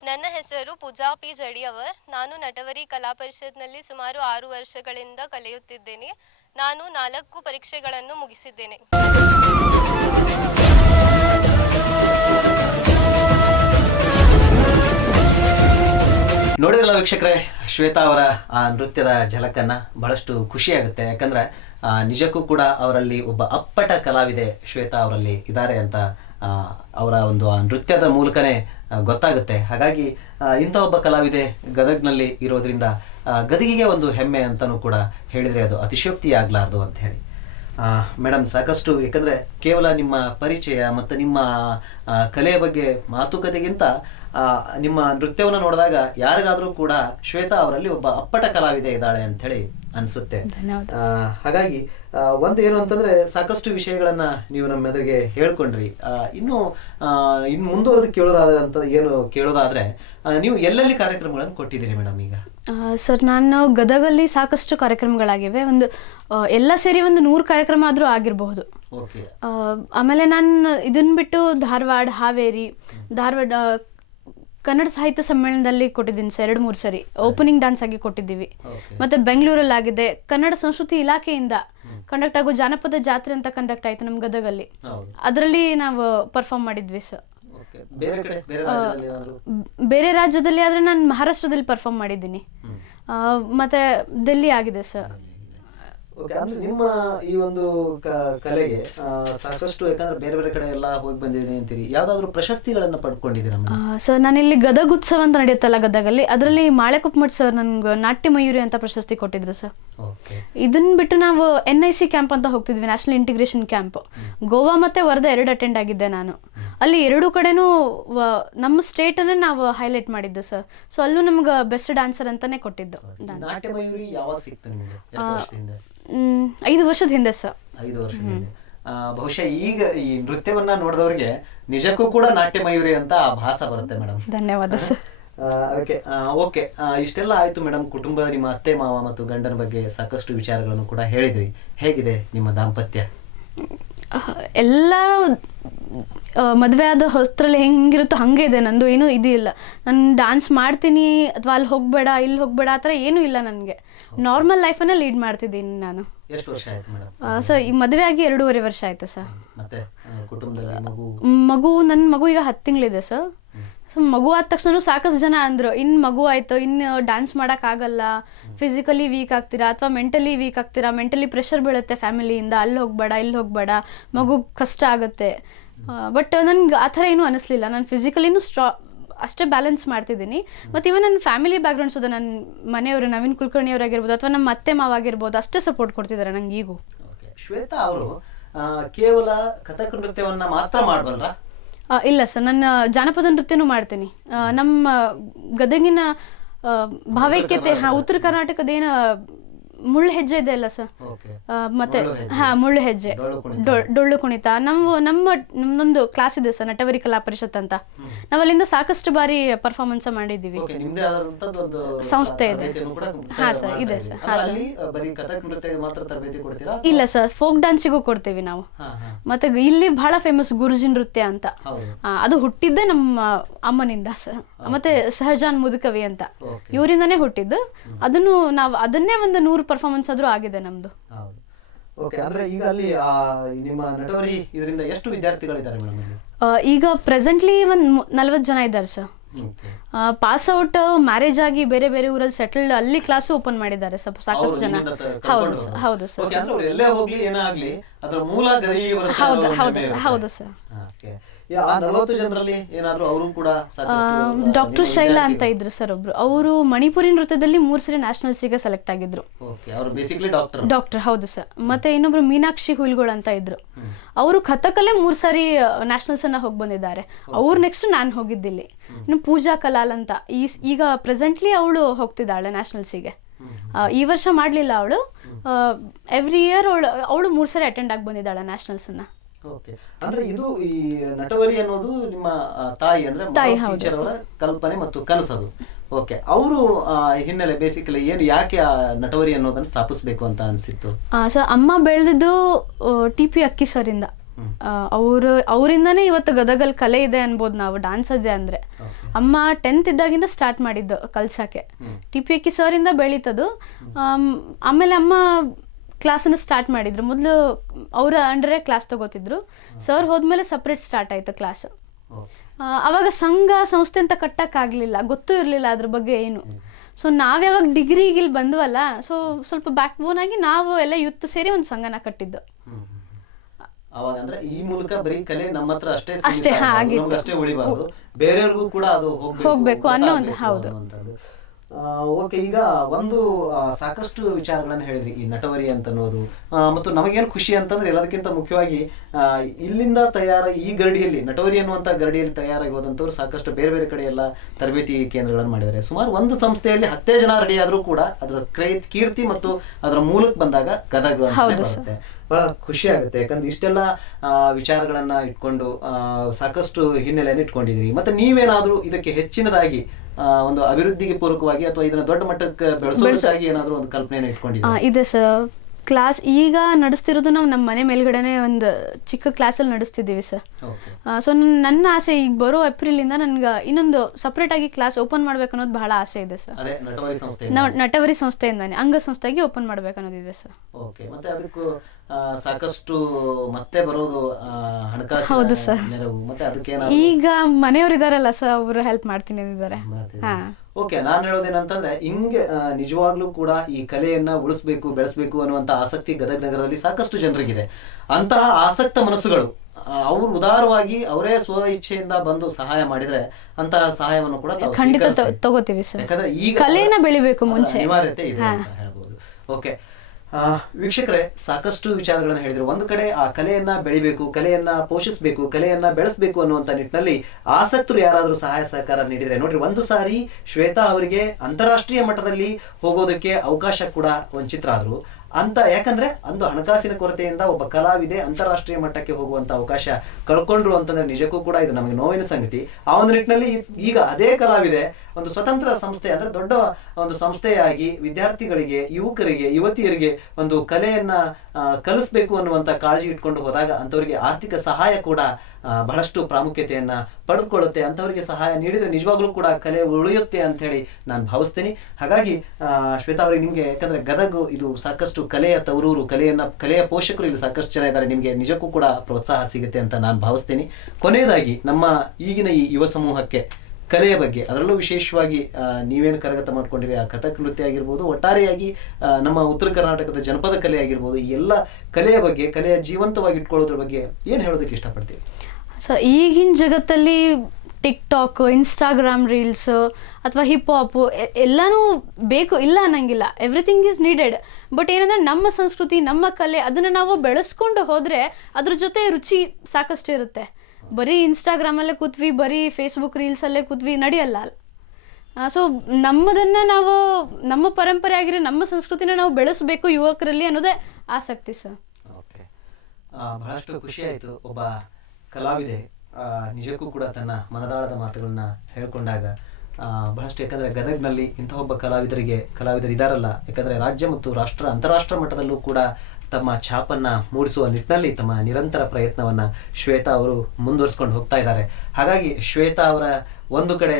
ನನ್ನ ಹೆಸರು ಪೂಜಾ ಪಿ ಜಡಿಯವರ್. ನಾನು ನಟವರಿ ಕಲಾ ಪರಿಷತ್ನಲ್ಲಿ ಸುಮಾರು 6 ವರ್ಷಗಳಿಂದ ಕಲಿಯುತ್ತಿದ್ದೇನೆ. ನಾನು 4 ಪರೀಕ್ಷೆಗಳನ್ನು ಮುಗಿಸಿದ್ದೇನೆ. ನೋಡಿದ್ರಲ್ಲ ವೀಕ್ಷಕರೇ, ಶ್ವೇತಾ ಅವರ ಆ ನೃತ್ಯದ ಝಲಕನ್ನ ಬಹಳಷ್ಟು ಖುಷಿಯಾಗುತ್ತೆ. ಯಾಕಂದ್ರೆ ನಿಜಕ್ಕೂ ಕೂಡ ಅವರಲ್ಲಿ ಒಬ್ಬ ಅಪ್ಪಟ ಕಲಾವಿದೆ ಶ್ವೇತಾ ಅವರಲ್ಲಿ ಇದ್ದಾರೆ ಅಂತ ಅವರ ಒಂದು ಆ ನೃತ್ಯದ ಮೂಲಕನೇ ಗೊತ್ತಾಗುತ್ತೆ. ಹಾಗಾಗಿ ಇಂಥ ಒಬ್ಬ ಕಲಾವಿದೆ ಗದಗ್ನಲ್ಲಿ ಇರೋದ್ರಿಂದ ಗದಗಿಗೆ ಒಂದು ಹೆಮ್ಮೆ ಅಂತಲೂ ಕೂಡ ಹೇಳಿದರೆ ಅದು ಅತಿಶಯೋಕ್ತಿ ಆಗಲಾರ್ದು ಅಂತ ಹೇಳಿ. ಮೇಡಮ್, ಸಾಕಷ್ಟು, ಯಾಕಂದರೆ ಕೇವಲ ನಿಮ್ಮ ಪರಿಚಯ ಮತ್ತು ನಿಮ್ಮ ಕಲೆಯ ಬಗ್ಗೆ ಮಾತುಕತೆಗಿಂತ ನಿಮ್ಮ ನೃತ್ಯವನ್ನು ನೋಡಿದಾಗ ಯಾರಿಗಾದರೂ ಕೂಡ ಶ್ವೇತಾ ಅವರಲ್ಲಿ ಒಬ್ಬ ಅಪ್ಪಟ ಕಲಾವಿದೆ ಇದ್ದಾಳೆ ಅಂಥೇಳಿ ಅನಿಸುತ್ತೆ. ಹಾಗಾಗಿ ಒಂದು ಏನು ಅಂತಂದರೆ, ಸಾಕಷ್ಟು ವಿಷಯಗಳನ್ನು ನೀವು ನಮ್ಮ ಎದುರಿಗೆ ಹೇಳ್ಕೊಂಡ್ರಿ. ಇನ್ನು ಮುಂದುವರೆದು ಕೇಳೋದಾದರೆ ನೀವು ಎಲ್ಲೆಲ್ಲಿ ಕಾರ್ಯಕ್ರಮಗಳನ್ನು ಕೊಟ್ಟಿದ್ದೀರಿ ಮೇಡಮ್ ಈಗ? ಸರ್, ನಾನು ಗದಗಲ್ಲಿ ಸಾಕಷ್ಟು ಕಾರ್ಯಕ್ರಮಗಳಾಗಿವೆ. ಒಂದು ಎಲ್ಲ ಸೇರಿ ಒಂದು 100 ಕಾರ್ಯಕ್ರಮ ಆದರೂ ಆಗಿರಬಹುದು. ಆಮೇಲೆ ನಾನು ಇದನ್ನ ಬಿಟ್ಟು ಧಾರವಾಡ, ಹಾವೇರಿ, ಕನ್ನಡ ಸಾಹಿತ್ಯ ಸಮ್ಮೇಳನದಲ್ಲಿ ಕೊಟ್ಟಿದ್ದೀನಿ ಸರ್ 2-3 ಸರಿ. ಓಪನಿಂಗ್ ಡ್ಯಾನ್ಸ್ ಆಗಿ ಕೊಟ್ಟಿದ್ದೀವಿ. ಮತ್ತೆ ಬೆಂಗಳೂರಲ್ಲಿ ಆಗಿದೆ. ಕನ್ನಡ ಸಂಸ್ಕೃತಿ ಇಲಾಖೆಯಿಂದ ಕಂಡಕ್ಟ್ ಆಗೋ ಜಾನಪದ ಜಾತ್ರೆ ಅಂತ ಕಂಡಕ್ಟ್ ಆಯ್ತು ನಮ್ಮ ಗದಗಲ್ಲಿ. ಅದರಲ್ಲಿ ನಾವು ಪರ್ಫಾರ್ಮ್ ಮಾಡಿದ್ವಿ ಸರ್. ಬೇರೆ ರಾಜ್ಯದಲ್ಲಿ ಆದರೆ ನಾನು ಮಹಾರಾಷ್ಟ್ರದಲ್ಲಿ ಪರ್ಫಾರ್ಮ್ ಮಾಡಿದ್ದೀನಿ. ಮತ್ತೆ ದಿಲ್ಲಿ ಆಗಿದೆ ಸರ್. ಅಂದ್ರೆ ನಿಮ್ಮ ಈ ಒಂದು ಕಲೆಗೆ ಸಾಕಷ್ಟು, ಯಾಕಂದ್ರೆ ಬೇರೆ ಬೇರೆ ಕಡೆ ಎಲ್ಲ ಹೋಗಿ ಬಂದಿದ್ದೀನಿ ಅಂತೀರಿ, ಯಾವ್ದಾದ್ರು ಪ್ರಶಸ್ತಿಗಳನ್ನ ಪಡ್ಕೊಂಡಿದ್ದೀರಾ? ಸರ್, ನಾನಿಲ್ಲಿ ಗದಗ ಉತ್ಸವ ಅಂತ ನಡೆಯುತ್ತಲ್ಲ ಗದಗಲ್ಲಿ, ಅದರಲ್ಲಿ ಮಾಳೆಕೊಪ್ಪಮಠ್ ಸರ್ ನನ್ಗೆ ನಾಟ್ಯ ಮಯೂರಿ ಅಂತ ಪ್ರಶಸ್ತಿ ಕೊಟ್ಟಿದ್ರು ಸರ್. ಇದನ್ನ ಬಿಟ್ಟು ನಾವು NIC ಕ್ಯಾಂಪ್ ಅಂತ ಹೋಗ್ತಿದ್ವಿ, ನ್ಯಾಷನಲ್ ಇಂಟಿಗ್ರೇಷನ್ ಕ್ಯಾಂಪ್. ಗೋವಾ ಮತ್ತೆ ವರ್ಧಾ 2 ಅಟೆಂಡ್ ಆಗಿದ್ದೆ ನಾನು. ಅಲ್ಲಿ 2 ಕಡೆನೂ ನಮ್ಮ ಸ್ಟೇಟ್ ಅನ್ನೇ ನಾವು ಹೈಲೈಟ್ ಮಾಡಿದ್ದು ಸರ್. ಸೊ ಅಲ್ಲೂ ನಮ್ಗೆ ಬೆಸ್ಟ್ ಡ್ಯಾನ್ಸರ್ ಅಂತಾನೆ ಕೊಟ್ಟಿದ್ದು. 5 ವರ್ಷದ ಹಿಂದೆ ಸರ್. 5 ವರ್ಷದ ಹಿಂದೆ. ಬಹುಶಃ ಈಗ ಈ ನೃತ್ಯವನ್ನ ನೋಡಿದವರಿಗೆ ನಿಜಕ್ಕೂ ಕೂಡ ನಾಟ್ಯ ಮಯೂರಿ ಅಂತ ಭಾಸ ಬರುತ್ತೆ ಮೇಡಮ್. ಧನ್ಯವಾದ ಸರ್. ಅದಕ್ಕೆ ಓಕೆ, ಇಷ್ಟೆಲ್ಲ ಆಯ್ತು ಮೇಡಮ್. ಕುಟುಂಬದ ನಿಮ್ಮ ಅತ್ತೆ ಮಾವ ಮತ್ತು ಗಂಡನ ಬಗ್ಗೆ ಸಾಕಷ್ಟು ವಿಚಾರಗಳನ್ನು ಕೂಡ ಹೇಳಿದ್ರಿ. ಹೇಗಿದೆ ನಿಮ್ಮ ದಾಂಪತ್ಯ? ಎಲ್ಲ ಮದುವೆ ಆದ ಹೊಸ್ತರಲ್ಲಿ ಹೆಂಗಿರುತ್ತೋ ಹಾಗೆ ಇದೆ ನಂದು. ಏನೂ ಇದಿಲ್ಲ. ನಾನು ಡ್ಯಾನ್ಸ್ ಮಾಡ್ತೀನಿ ಅಥವಾ ಅಲ್ಲಿ ಹೋಗಬೇಡ ಇಲ್ಲಿ ಹೋಗಬೇಡ ಆ ಥರ ಏನೂ ಇಲ್ಲ. ನನಗೆ ನಾರ್ಮಲ್ ಲೈಫನ್ನು ಲೀಡ್ ಮಾಡ್ತಿದ್ದೀನಿ ನಾನು. ಎಷ್ಟು ವರ್ಷ ಆಯ್ತು ಮೇಡಮ್? ಸರ್, ಈ ಮದುವೆ ಆಗಿ 2.5 ವರ್ಷ ಆಯ್ತು ಸರ್. ಮತ್ತೆ ಕುಟುಂಬದಲ್ಲಿ ನನ್ನ ಮಗು ಈಗ 10 ತಿಂಗಳಿದೆ ಸರ್. ಸೊ ಮಗು ಆದ ತಕ್ಷಣ ಸಾಕಷ್ಟು ಜನ ಅಂದರು, ಇನ್ನು ಮಗು ಆಯಿತು, ಇನ್ನು ಡ್ಯಾನ್ಸ್ ಮಾಡೋಕ್ಕಾಗಲ್ಲ, ಫಿಸಿಕಲಿ ವೀಕ್ ಆಗ್ತೀರಾ ಅಥವಾ ಮೆಂಟಲಿ ವೀಕ್ ಆಗ್ತೀರಾ, ಮೆಂಟಲಿ ಪ್ರೆಷರ್ ಬೀಳುತ್ತೆ ಫ್ಯಾಮಿಲಿಯಿಂದ, ಅಲ್ಲಿ ಹೋಗಬೇಡ ಇಲ್ಲಿ ಹೋಗಬೇಡ, ಮಗು ಕಷ್ಟ ಆಗುತ್ತೆ. ಬಟ್ ನನಗೆ ಆ ಥರ ಏನೂ ಅನ್ನಿಸ್ಲಿಲ್ಲ. ನಾನು ಫಿಸಿಕಲಿನೂ ಅಷ್ಟೇ ಬ್ಯಾಲೆನ್ಸ್ ಮಾಡ್ತಿದ್ದೀನಿ. ಮತ್ತು ಇವನ್ ನನ್ನ ಫ್ಯಾಮಿಲಿ ಬ್ಯಾಕ್ಗ್ರೌಂಡ್ಸ್ ಅದ, ನನ್ನ ಮನೆಯವರು ನವೀನ್ ಕುಲಕರ್ಣಿ ಅವರಾಗಿರ್ಬೋದು ಅಥವಾ ನಮ್ಮ ಅತ್ತೆ ಮಾವಾಗಿರ್ಬೋದು, ಅಷ್ಟೇ ಸಪೋರ್ಟ್ ಕೊಡ್ತಿದ್ದಾರೆ ನಂಗೆ ಈಗೂ. ಶ್ವೇತಾ ಅವರು ಕೇವಲ ಕಥಕ್ ನೃತ್ಯವನ್ನ ಮಾತ್ರ ಮಾಡಬಲ್ರಾ? ಇಲ್ಲ ಸರ್, ನನ್ನ ಜಾನಪದ ನೃತ್ಯನೂ ಮಾಡ್ತೀನಿ. ನಮ್ಮ ಗದಗಿನ ಭಾವೈಕ್ಯತೆ, ಉತ್ತರ ಕರ್ನಾಟಕದೇನ ಮುಳ್ಳು ಹೆಜ್ಜೆ ಇದೆ ಅಲ್ಲ ಸರ್, ಮತ್ತೆ ಮುಳ್ಳು ಹೆಜ್ಜೆ, ಡೊಳ್ಳು ಕುಣಿತ, ನಮ್ಮದೊಂದು ಕ್ಲಾಸ್ ಇದೆ ಸರ್, ನಟವರಿ ಕಲಾ ಪರಿಷತ್ ಅಂತ. ನಾವಲ್ಲಿಂದ ಸಾಕಷ್ಟು ಬಾರಿ ಪರ್ಫಾರ್ಮೆನ್ಸ್ ಮಾಡಿದ್ದೀವಿ. ಸಂಸ್ಥೆ ಇದೆ. ಹಾ ಸರ್, ಇದೆ ಸರ್. ಇಲ್ಲ ಸರ್, ಫೋಕ್ ಡ್ಯಾನ್ಸಿಗೂ ಕೊಡ್ತೇವೆ ನಾವು. ಮತ್ತೆ ಇಲ್ಲಿ ಬಹಳ ಫೇಮಸ್ ಗುರುಜಿ ನೃತ್ಯ ಅಂತ, ಅದು ಹುಟ್ಟಿದ್ದೆ ನಮ್ಮ ಅಮ್ಮನಿಂದ ಸರ್. ಮತ್ತೆ ಸಹಜಾನ್ ಮುದುಕವಿ ಅಂತ, ಇವರಿಂದಾನೇ ಹುಟ್ಟಿದ್ದು. ಅದನ್ನೇ ಒಂದು 100 ಪರ್ಫಾರ್ಮೆನ್ಸ್ ಆದ್ರೂ ಆಗಿದೆ ನಮ್ದು. ಓಕೆ, ಅಂದ್ರೆ ಈಗ ಅಲ್ಲಿ ನಿಮ್ಮ ನಟವರಿ ಇದರಿಂದ ಎಷ್ಟು ವಿದ್ಯಾರ್ಥಿಗಳಿದ್ದಾರೆ ಮೇಡಮ್? ಈಗ ಪ್ರೆಸೆಂಟ್ಲಿ ಒಂದು 40 ಜನ ಇದ್ದಾರೆ ಸರ್. ಪಾಸ್ ಔಟ್, ಮ್ಯಾರೇಜ್ ಆಗಿ ಬೇರೆ ಬೇರೆ ಊರಲ್ಲಿ ಸೆಟಲ್ಡ್, ಅಲ್ಲಿ ಕ್ಲಾಸ್ ಓಪನ್ ಮಾಡಿದ್ದಾರೆ ಸಾಕಷ್ಟು ಜನ. ಹೌದು ಸರ್, ಹೌದು ಸರ್. ಹೌದು ಸರ್. ಡಾಕ್ಟರ್ ಶೈಲಾ ಅಂತ ಇದ್ರು ಸರ್ ಒಬ್ರು, ಅವರು ಮಣಿಪುರಿ ನೃತ್ಯದಲ್ಲಿ 3 ಸರಿ ನ್ಯಾಷನಲ್ಸ್ಗೆ ಸೆಲೆಕ್ಟ್ ಆಗಿದ್ರು. ಡಾಕ್ಟರ್, ಹೌದು ಸರ್. ಮತ್ತೆ ಇನ್ನೊಬ್ರು ಮೀನಾಕ್ಷಿ ಹುಲ್ಗೋಳ್ ಅಂತ ಇದ್ರು, ಅವರು ಕಥಕಲ್ಲೇ 3 ಸಾರಿ ನ್ಯಾಷನಲ್ಸ್ ಅನ್ನ ಹೋಗಿ ಬಂದಿದ್ದಾರೆ. ಅವ್ರು ನೆಕ್ಸ್ಟ್ ನಾನು ಹೋಗಿದ್ದಿಲ್ಲಿ. ಇನ್ನು ಪೂಜಾ ಕಲಾಲ್ ಅಂತ, ಈಗ ಪ್ರೆಸೆಂಟ್ಲಿ ಅವಳು ಹೋಗ್ತಿದ್ದಾಳೆ ನ್ಯಾಷನಲ್ಸಿಗೆ. ಈ ವರ್ಷ ಮಾಡ್ಲಿಲ್ಲ ಅವಳು. ಎವ್ರಿ ಇಯರ್ ಅವಳು 3 ಸಾರಿ ಅಟೆಂಡ್ ಆಗಿ ಬಂದಿದ್ದಾಳೆ ನ್ಯಾಷನಲ್ಸ್ ಅನ್ನ. ಓಕೆ, ಅಂದ್ರೆ ಇದು ಈ ನಟವರಿ ಅನ್ನೋದು ನಿಮ್ಮ ತಾಯಿ ಅಂದ್ರೆ ಟೀಚರ್ ಅವರ ಕಲ್ಪನೆ ಮತ್ತು ಕನಸದು. ಓಕೆ, ಅವರು ಹಿನ್ನೆಲೆ ಬೇಸಿಕಲಿ ಏನು, ಯಾಕೆ ಆ ನಟವರಿ ಅನ್ನೋದನ್ನ ಸ್ಥಾಪಿಸಬೇಕು ಅಂತ ಅನ್ಸಿತ್ತು? ಸರ್, ಅಮ್ಮ ಬೆಳೆದಿದ್ದು TP ಅಕ್ಕಿ ಸರ್ ಇಂದ. ಅವರಿಂದಾನೇ ಇವತ್ತು ಗದಗಲ್ ಕಲೆ ಇದೆ ಅನ್ಬೋದು ನಾವು, ಡಾನ್ಸ್ ಇದೆ ಅಂದ್ರೆ. ಅಮ್ಮ 10th ಇದ್ದಾಗಿಂದ ಸ್ಟಾರ್ಟ್ ಮಾಡಿದ್ದು ಕಲ್ಸಕ್ಕೆ. TP ಅಕ್ಕಿ ಸರ್ ಇಂದ ಬೆಳೀತದು. ಆಮೇಲೆ ಅಮ್ಮ ಕ್ಲಾಸನ್ನು ಸ್ಟಾರ್ಟ್ ಮಾಡಿದ್ರು. ಮೊದಲು ಅವರ ಅಂಡರೇ ಕ್ಲಾಸ್ ತಗೋತಿದ್ರು. ಸರ್ ಹೋದ್ಮೇಲೆ ಸಪ್ರೇಟ್ ಸ್ಟಾರ್ಟ್ ಆಯ್ತು ಕ್ಲಾಸ್. ಅವಾಗ ಸಂಘ ಸಂಸ್ಥೆ ಅಂತ ಕಟ್ಟಕ್ಕಾಗ್ಲಿಲ್ಲ, ಗೊತ್ತೂ ಇರಲಿಲ್ಲ ಅದ್ರ ಬಗ್ಗೆ ಏನು. ಸೊ ನಾವ್ಯಾವಾಗ ಡಿಗ್ರಿಗೆ ಇಲ್ಲಿ ಬಂದ್ವಲ್ಲ, ಸೊ ಸ್ವಲ್ಪ ಬ್ಯಾಕ್ ಬೋನ್ ಆಗಿ ನಾವು ಎಲ್ಲ ಯೂತ್ ಸೇರಿ ಒಂದು ಸಂಘನ ಕಟ್ಟಿದ್ದು. ಅವಾಗ ಅಂದ್ರೆ ಈ ಮೂಲಕ ಬರೀ ಕಲೆ ನಮ್ಮ ಹತ್ರ ಅಷ್ಟೇ ಉಳಿಬಾರ್ದು, ಬೇರೆಯವ್ರಿಗೂ ಕೂಡ ಅದು ಹೋಗ್ಬೇಕು ಅನ್ನೋ ಒಂದು. ಹೌದು. ಓಕೆ, ಈಗ ಒಂದು ಸಾಕಷ್ಟು ವಿಚಾರಗಳನ್ನ ಹೇಳಿದ್ರಿ ಈ ನಟವರಿ ಅಂತ ಅನ್ನೋದು. ಮತ್ತು ನಮಗೇನು ಖುಷಿ ಅಂತಂದ್ರೆ ಎಲ್ಲದಕ್ಕಿಂತ ಮುಖ್ಯವಾಗಿ ಇಲ್ಲಿಂದ ಈ ಗರಡಿಯಲ್ಲಿ, ನಟವರಿ ಅನ್ನುವಂಥ ಗರಡಿಯಲ್ಲಿ ತಯಾರಾಗಿ ಹೋದಂಥವ್ರು ಸಾಕಷ್ಟು ಬೇರೆ ಬೇರೆ ಕಡೆ ಎಲ್ಲ ತರಬೇತಿ ಕೇಂದ್ರಗಳನ್ನು ಮಾಡಿದ್ದಾರೆ. ಸುಮಾರು ಒಂದು ಸಂಸ್ಥೆಯಲ್ಲಿ 10 ಜನ ರೆಡಿ ಆದ್ರೂ ಕೂಡ ಅದರ ಕೀರ್ತಿ ಮತ್ತು ಅದರ ಮೂಲಕ್ಕೆ ಬಂದಾಗ ಗದಗ ಬರುತ್ತೆ. ಬಹಳ ಖುಷಿ ಆಗುತ್ತೆ, ಯಾಕಂದ್ರೆ ಇಷ್ಟೆಲ್ಲ ವಿಚಾರಗಳನ್ನ ಇಟ್ಕೊಂಡು ಸಾಕಷ್ಟು ಹಿನ್ನೆಲೆಯನ್ನು ಇಟ್ಕೊಂಡಿದ್ದೀರಿ. ಮತ್ತೆ ನೀವೇನಾದ್ರೂ ಇದಕ್ಕೆ ಹೆಚ್ಚಿನದಾಗಿ ಒಂದು ಅಭಿವೃದ್ಧಿಗೆ ಪೂರಕವಾಗಿ ಅಥವಾ ಇದನ್ನ ದೊಡ್ಡ ಮಟ್ಟಕ್ಕೆ ಬೆಳೆಸೋದಕ್ಕಾಗಿ ಏನಾದ್ರೂ ಒಂದು ಕಲ್ಪನೆಯನ್ನು ಇಟ್ಕೊಂಡಿದ್ದೀರಾ? ಇದೆ ಸರ್. ಕ್ಲಾಸ್ ಈಗ ನಡೆಸ್ತಿರೋದು ನಾವು ನಮ್ಮ ಮನೆ ಮೇಲ್ಗಡೆನೆ ಒಂದು ಚಿಕ್ಕ ಕ್ಲಾಸಲ್ಲಿ ನಡೆಸ್ತಿದ್ದೀವಿ ಸರ್. ಸೊ ನನ್ನ ಆಸೆ ಈಗ ಬರೋ ಏಪ್ರಿಲಿಂದ ನನ್ಗೆ ಇನ್ನೊಂದು ಸಪ್ರೇಟ್ ಆಗಿ ಕ್ಲಾಸ್ ಓಪನ್ ಮಾಡ್ಬೇಕು ಅನ್ನೋದು ಬಹಳ ಆಸೆ ಇದೆ ಸರ್. ನಟವರಿ ಸಂಸ್ಥೆಯಿಂದಾನೆ ಅಂಗಸಂಸ್ಥೆಗೆ ಓಪನ್ ಮಾಡ್ಬೇಕು ಅನ್ನೋದಿದೆ ಸರ್. ಓಕೆ, ಮತ್ತೆ ಅದಕ್ಕೂ ಸಾಕಷ್ಟು ಮತ್ತೆ ಬರೋದು ಹಣಕಾಸು. ಹೌದು ಸರ್. ಮತ್ತೆ ಅದಕ್ಕೆ ಈಗ ಮನೆಯವರು ಇದಾರಲ್ಲ ಸರ್, ಅವರು ಹೆಲ್ಪ್ ಮಾಡ್ತೀನಿ ಅಂದಿದ್ದಾರೆ. ಓಕೆ, ನಾನು ಹೇಳೋದೇನಂತಂದ್ರೆ ಹಿಂಗೆ ನಿಜವಾಗ್ಲೂ ಕೂಡ ಈ ಕಲೆಯನ್ನ ಉಳಿಸ್ಬೇಕು, ಬೆಳೆಸ್ಬೇಕು ಅನ್ನುವಂತ ಆಸಕ್ತಿ ಗದಗ ನಗರದಲ್ಲಿ ಸಾಕಷ್ಟು ಜನರಿಗಿದೆ. ಅಂತಹ ಆಸಕ್ತ ಮನಸ್ಸುಗಳು ಅವ್ರು ಉದಾರವಾಗಿ ಅವರೇ ಸ್ವ ಇಚ್ಛೆಯಿಂದ ಬಂದು ಸಹಾಯ ಮಾಡಿದ್ರೆ ಅಂತಹ ಸಹಾಯವನ್ನು ಕೂಡ ಖಂಡಿತ ತಗೋತೀವಿ ಸರ್. ಯಾಕಂದ್ರೆ ಈಗ ಕಲೆಯನ್ನ ಬೆಳಿಬೇಕು ಮುಂಚೆ ಅನಿವಾರ್ಯತೆ ಇದೆ ಅಂತ ಹೇಳ್ಬೋದು. ಓಕೆ ವೀಕ್ಷಕರೇ, ಸಾಕಷ್ಟು ವಿಚಾರಗಳನ್ನು ಹೇಳಿದ್ರು. ಒಂದು ಕಡೆ ಆ ಕಲೆಯನ್ನ ಬೆಳಿಬೇಕು, ಕಲೆಯನ್ನ ಪೋಷಿಸಬೇಕು, ಕಲೆಯನ್ನ ಬೆಳೆಸಬೇಕು ಅನ್ನುವಂತ ನಿಟ್ಟಿನಲ್ಲಿ ಆಸಕ್ತರು ಯಾರಾದ್ರೂ ಸಹಾಯ ಸಹಕಾರ ನೀಡಿದ್ರೆ ನೋಡ್ರಿ, ಒಂದು ಸಾರಿ ಶ್ವೇತಾ ಅವರಿಗೆ ಅಂತಾರಾಷ್ಟ್ರೀಯ ಮಟ್ಟದಲ್ಲಿ ಹೋಗೋದಕ್ಕೆ ಅವಕಾಶ ಕೂಡ ವಂಚಿತರಾದ್ರು ಅಂತ. ಯಾಕಂದ್ರೆ ಅಂದು ಹಣಕಾಸಿನ ಕೊರತೆಯಿಂದ ಒಬ್ಬ ಕಲಾವಿದೆ ಅಂತಾರಾಷ್ಟ್ರೀಯ ಮಟ್ಟಕ್ಕೆ ಹೋಗುವಂತ ಅವಕಾಶ ಕಳ್ಕೊಂಡ್ರು ಅಂತಂದ್ರೆ ನಿಜಕ್ಕೂ ಕೂಡ ಇದು ನಮಗೆ ನೋವಿನ ಸಂಗತಿ. ಆ ಒಂದು ನಿಟ್ಟಿನಲ್ಲಿ ಈಗ ಅದೇ ಕಲಾವಿದೆ ಒಂದು ಸ್ವತಂತ್ರ ಸಂಸ್ಥೆ, ಅಂದ್ರೆ ದೊಡ್ಡ ಒಂದು ಸಂಸ್ಥೆಯಾಗಿ ವಿದ್ಯಾರ್ಥಿಗಳಿಗೆ, ಯುವಕರಿಗೆ, ಯುವತಿಯರಿಗೆ ಒಂದು ಕಲೆಯನ್ನ ಕಲಿಸ್ಬೇಕು ಅನ್ನುವಂತ ಕಾಳಜಿ ಇಟ್ಕೊಂಡು ಹೋದಾಗ ಅಂತವರಿಗೆ ಆರ್ಥಿಕ ಸಹಾಯ ಕೂಡ ಬಹಳಷ್ಟು ಪ್ರಾಮುಖ್ಯತೆಯನ್ನ ಪಡೆದುಕೊಳ್ಳುತ್ತೆ. ಅಂತವರಿಗೆ ಸಹಾಯ ನೀಡಿದ್ರೆ ನಿಜವಾಗ್ಲೂ ಕೂಡ ಕಲೆ ಉಳಿಯುತ್ತೆ ಅಂತ ಹೇಳಿ ನಾನು ಭಾವಿಸ್ತೀನಿ. ಹಾಗಾಗಿ ಶ್ವೇತಾ ಅವರಿಗೆ ನಿಮ್ಗೆ, ಯಾಕಂದ್ರೆ ಗದಗ ಇದು ಸಾಕಷ್ಟು ಕಲೆಯ ತವರೂರು, ಕಲೆಯ ಪೋಷಕರು ಇಲ್ಲಿ ಸಾಕಷ್ಟು ಜನ ಇದ್ದಾರೆ, ನಿಮ್ಗೆ ನಿಜಕ್ಕೂ ಕೂಡ ಪ್ರೋತ್ಸಾಹ ಸಿಗುತ್ತೆ ಅಂತ ನಾನು ಭಾವಿಸ್ತೀನಿ. ಕೊನೆಯದಾಗಿ ನಮ್ಮ ಈಗಿನ ಈ ಯುವ ಸಮೂಹಕ್ಕೆ ಕಲೆಯ ಬಗ್ಗೆ, ಅದರಲ್ಲೂ ವಿಶೇಷವಾಗಿ ನೀವೇನು ಕರಗತ ಮಾಡ್ಕೊಂಡಿರಿ ಆ ಕಥಕ್ ನೃತ್ಯ ಆಗಿರ್ಬೋದು, ಒಟ್ಟಾರೆಯಾಗಿ ನಮ್ಮ ಉತ್ತರ ಕರ್ನಾಟಕದ ಜನಪದ ಕಲೆ ಆಗಿರ್ಬೋದು, ಈ ಎಲ್ಲ ಕಲೆಯ ಬಗ್ಗೆ, ಕಲೆಯ ಜೀವಂತವಾಗಿ ಇಟ್ಕೊಳ್ಳೋದ್ರ ಬಗ್ಗೆ ಏನು ಹೇಳೋದಕ್ಕೆ ಇಷ್ಟಪಡ್ತೀವಿ? ಸೊ ಈಗಿನ ಜಗತ್ತಲ್ಲಿ ಟಿಕ್ ಟಾಕ್, ಇನ್ಸ್ಟಾಗ್ರಾಮ್ ರೀಲ್ಸ್ ಅಥವಾ ಹಿಪ್ ಹಾಪು ಎಲ್ಲನೂ ಬೇಕು, ಇಲ್ಲ ಅನ್ನಂಗಿಲ್ಲ. Everything is needed. ಬಟ್ ಏನಂದರೆ ನಮ್ಮ ಸಂಸ್ಕೃತಿ, ನಮ್ಮ ಕಲೆ, ಅದನ್ನು ನಾವು ಬೆಳೆಸ್ಕೊಂಡು ಹೋದರೆ ಅದ್ರ ಜೊತೆ ರುಚಿ ಸಾಕಷ್ಟು ಇರುತ್ತೆ. ಬರೀ ಇನ್ಸ್ಟಾಗ್ರಾಮಲ್ಲೇ ಕೂತ್ವಿ, ಬರೀ ಫೇಸ್ಬುಕ್ ರೀಲ್ಸಲ್ಲೇ ಕೂತ್ವಿ ನಡೆಯಲ್ಲ. ಸೊ ನಮ್ಮದನ್ನು ನಾವು, ನಮ್ಮ ಪರಂಪರೆ ಆಗಿರೋ ನಮ್ಮ ಸಂಸ್ಕೃತಿನ ನಾವು ಬೆಳೆಸಬೇಕು ಯುವಕರಲ್ಲಿ ಅನ್ನೋದೇ ಆಸಕ್ತಿ ಸರ್. ಓಕೆ, ಬಹಳಷ್ಟು ಖುಷಿ ಆಯಿತು. ಒಬ್ಬ ಕಲಾವಿದೆ ನಿಜಕ್ಕೂ ಕೂಡ ತನ್ನ ಮನದಾಳದ ಮಾತುಗಳನ್ನ ಹೇಳ್ಕೊಂಡಾಗ ಬಹಳಷ್ಟು, ಯಾಕಂದರೆ ಗದಗ್ನಲ್ಲಿ ಇಂಥ ಒಬ್ಬ ಕಲಾವಿದರು ಇದಾರಲ್ಲ, ಯಾಕಂದರೆ ರಾಜ್ಯ ಮತ್ತು ಅಂತಾರಾಷ್ಟ್ರ ಮಟ್ಟದಲ್ಲೂ ಕೂಡ ತಮ್ಮ ಛಾಪನ್ನು ಮೂಡಿಸುವ ನಿಟ್ಟಿನಲ್ಲಿ ತಮ್ಮ ನಿರಂತರ ಪ್ರಯತ್ನವನ್ನು ಶ್ವೇತಾ ಅವರು ಮುಂದುವರಿಸ್ಕೊಂಡು ಹೋಗ್ತಾ ಇದ್ದಾರೆ. ಹಾಗಾಗಿ ಶ್ವೇತಾ ಅವರ ಒಂದು ಕಡೆ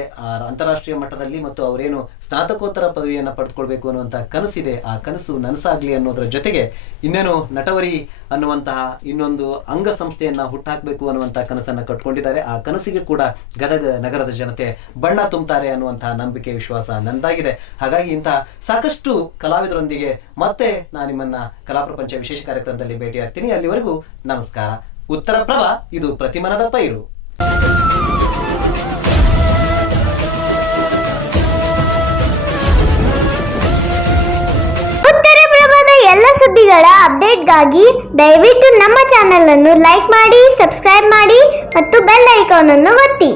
ಅಂತಾರಾಷ್ಟ್ರೀಯ ಮಟ್ಟದಲ್ಲಿ ಮತ್ತು ಅವರೇನು ಸ್ನಾತಕೋತ್ತರ ಪದವಿಯನ್ನು ಪಡೆದುಕೊಳ್ಬೇಕು ಅನ್ನುವಂಥ ಕನಸಿದೆ, ಆ ಕನಸು ನನಸಾಗಲಿ ಅನ್ನೋದರ ಜೊತೆಗೆ ಇನ್ನೇನು ನಟವರಿ ಅನ್ನುವಂತಹ ಇನ್ನೊಂದು ಅಂಗಸಂಸ್ಥೆಯನ್ನು ಹುಟ್ಟಾಕಬೇಕು ಅನ್ನುವಂಥ ಕನಸನ್ನು ಕಟ್ಕೊಂಡಿದ್ದಾರೆ. ಆ ಕನಸಿಗೆ ಕೂಡ ಗದಗ ನಗರದ ಜನತೆ ಬಣ್ಣ ತುಂಬುತ್ತಾರೆ ಅನ್ನುವಂತಹ ನಂಬಿಕೆ, ವಿಶ್ವಾಸ ನಂದಾಗಿದೆ. ಹಾಗಾಗಿ ಇಂತಹ ಸಾಕಷ್ಟು ಕಲಾವಿದರೊಂದಿಗೆ ಮತ್ತೆ ನಾನು ನಿಮ್ಮನ್ನ ಕಲಾಪ್ರಪಂಚ ವಿಶೇಷ ಕಾರ್ಯಕ್ರಮದಲ್ಲಿ ಭೇಟಿಯಾಗ್ತೀನಿ. ಅಲ್ಲಿವರೆಗೂ ನಮಸ್ಕಾರ. ಉತ್ತರ ಪ್ರಭ, ಇದು ಪ್ರತಿಮನದ ಪೈರು. ಎಲ್ಲ ಸುದ್ದಿಗಳ ಅಪ್ಡೇಟ್ಗಾಗಿ ದಯವಿಟ್ಟು ನಮ್ಮ ಚಾನೆಲ್ ಅನ್ನು ಲೈಕ್ ಮಾಡಿ, ಸಬ್ಸ್ಕ್ರೈಬ್ ಮಾಡಿ ಮತ್ತು ಬೆಲ್ ಐಕಾನ್ ಅನ್ನು ಒತ್ತಿ.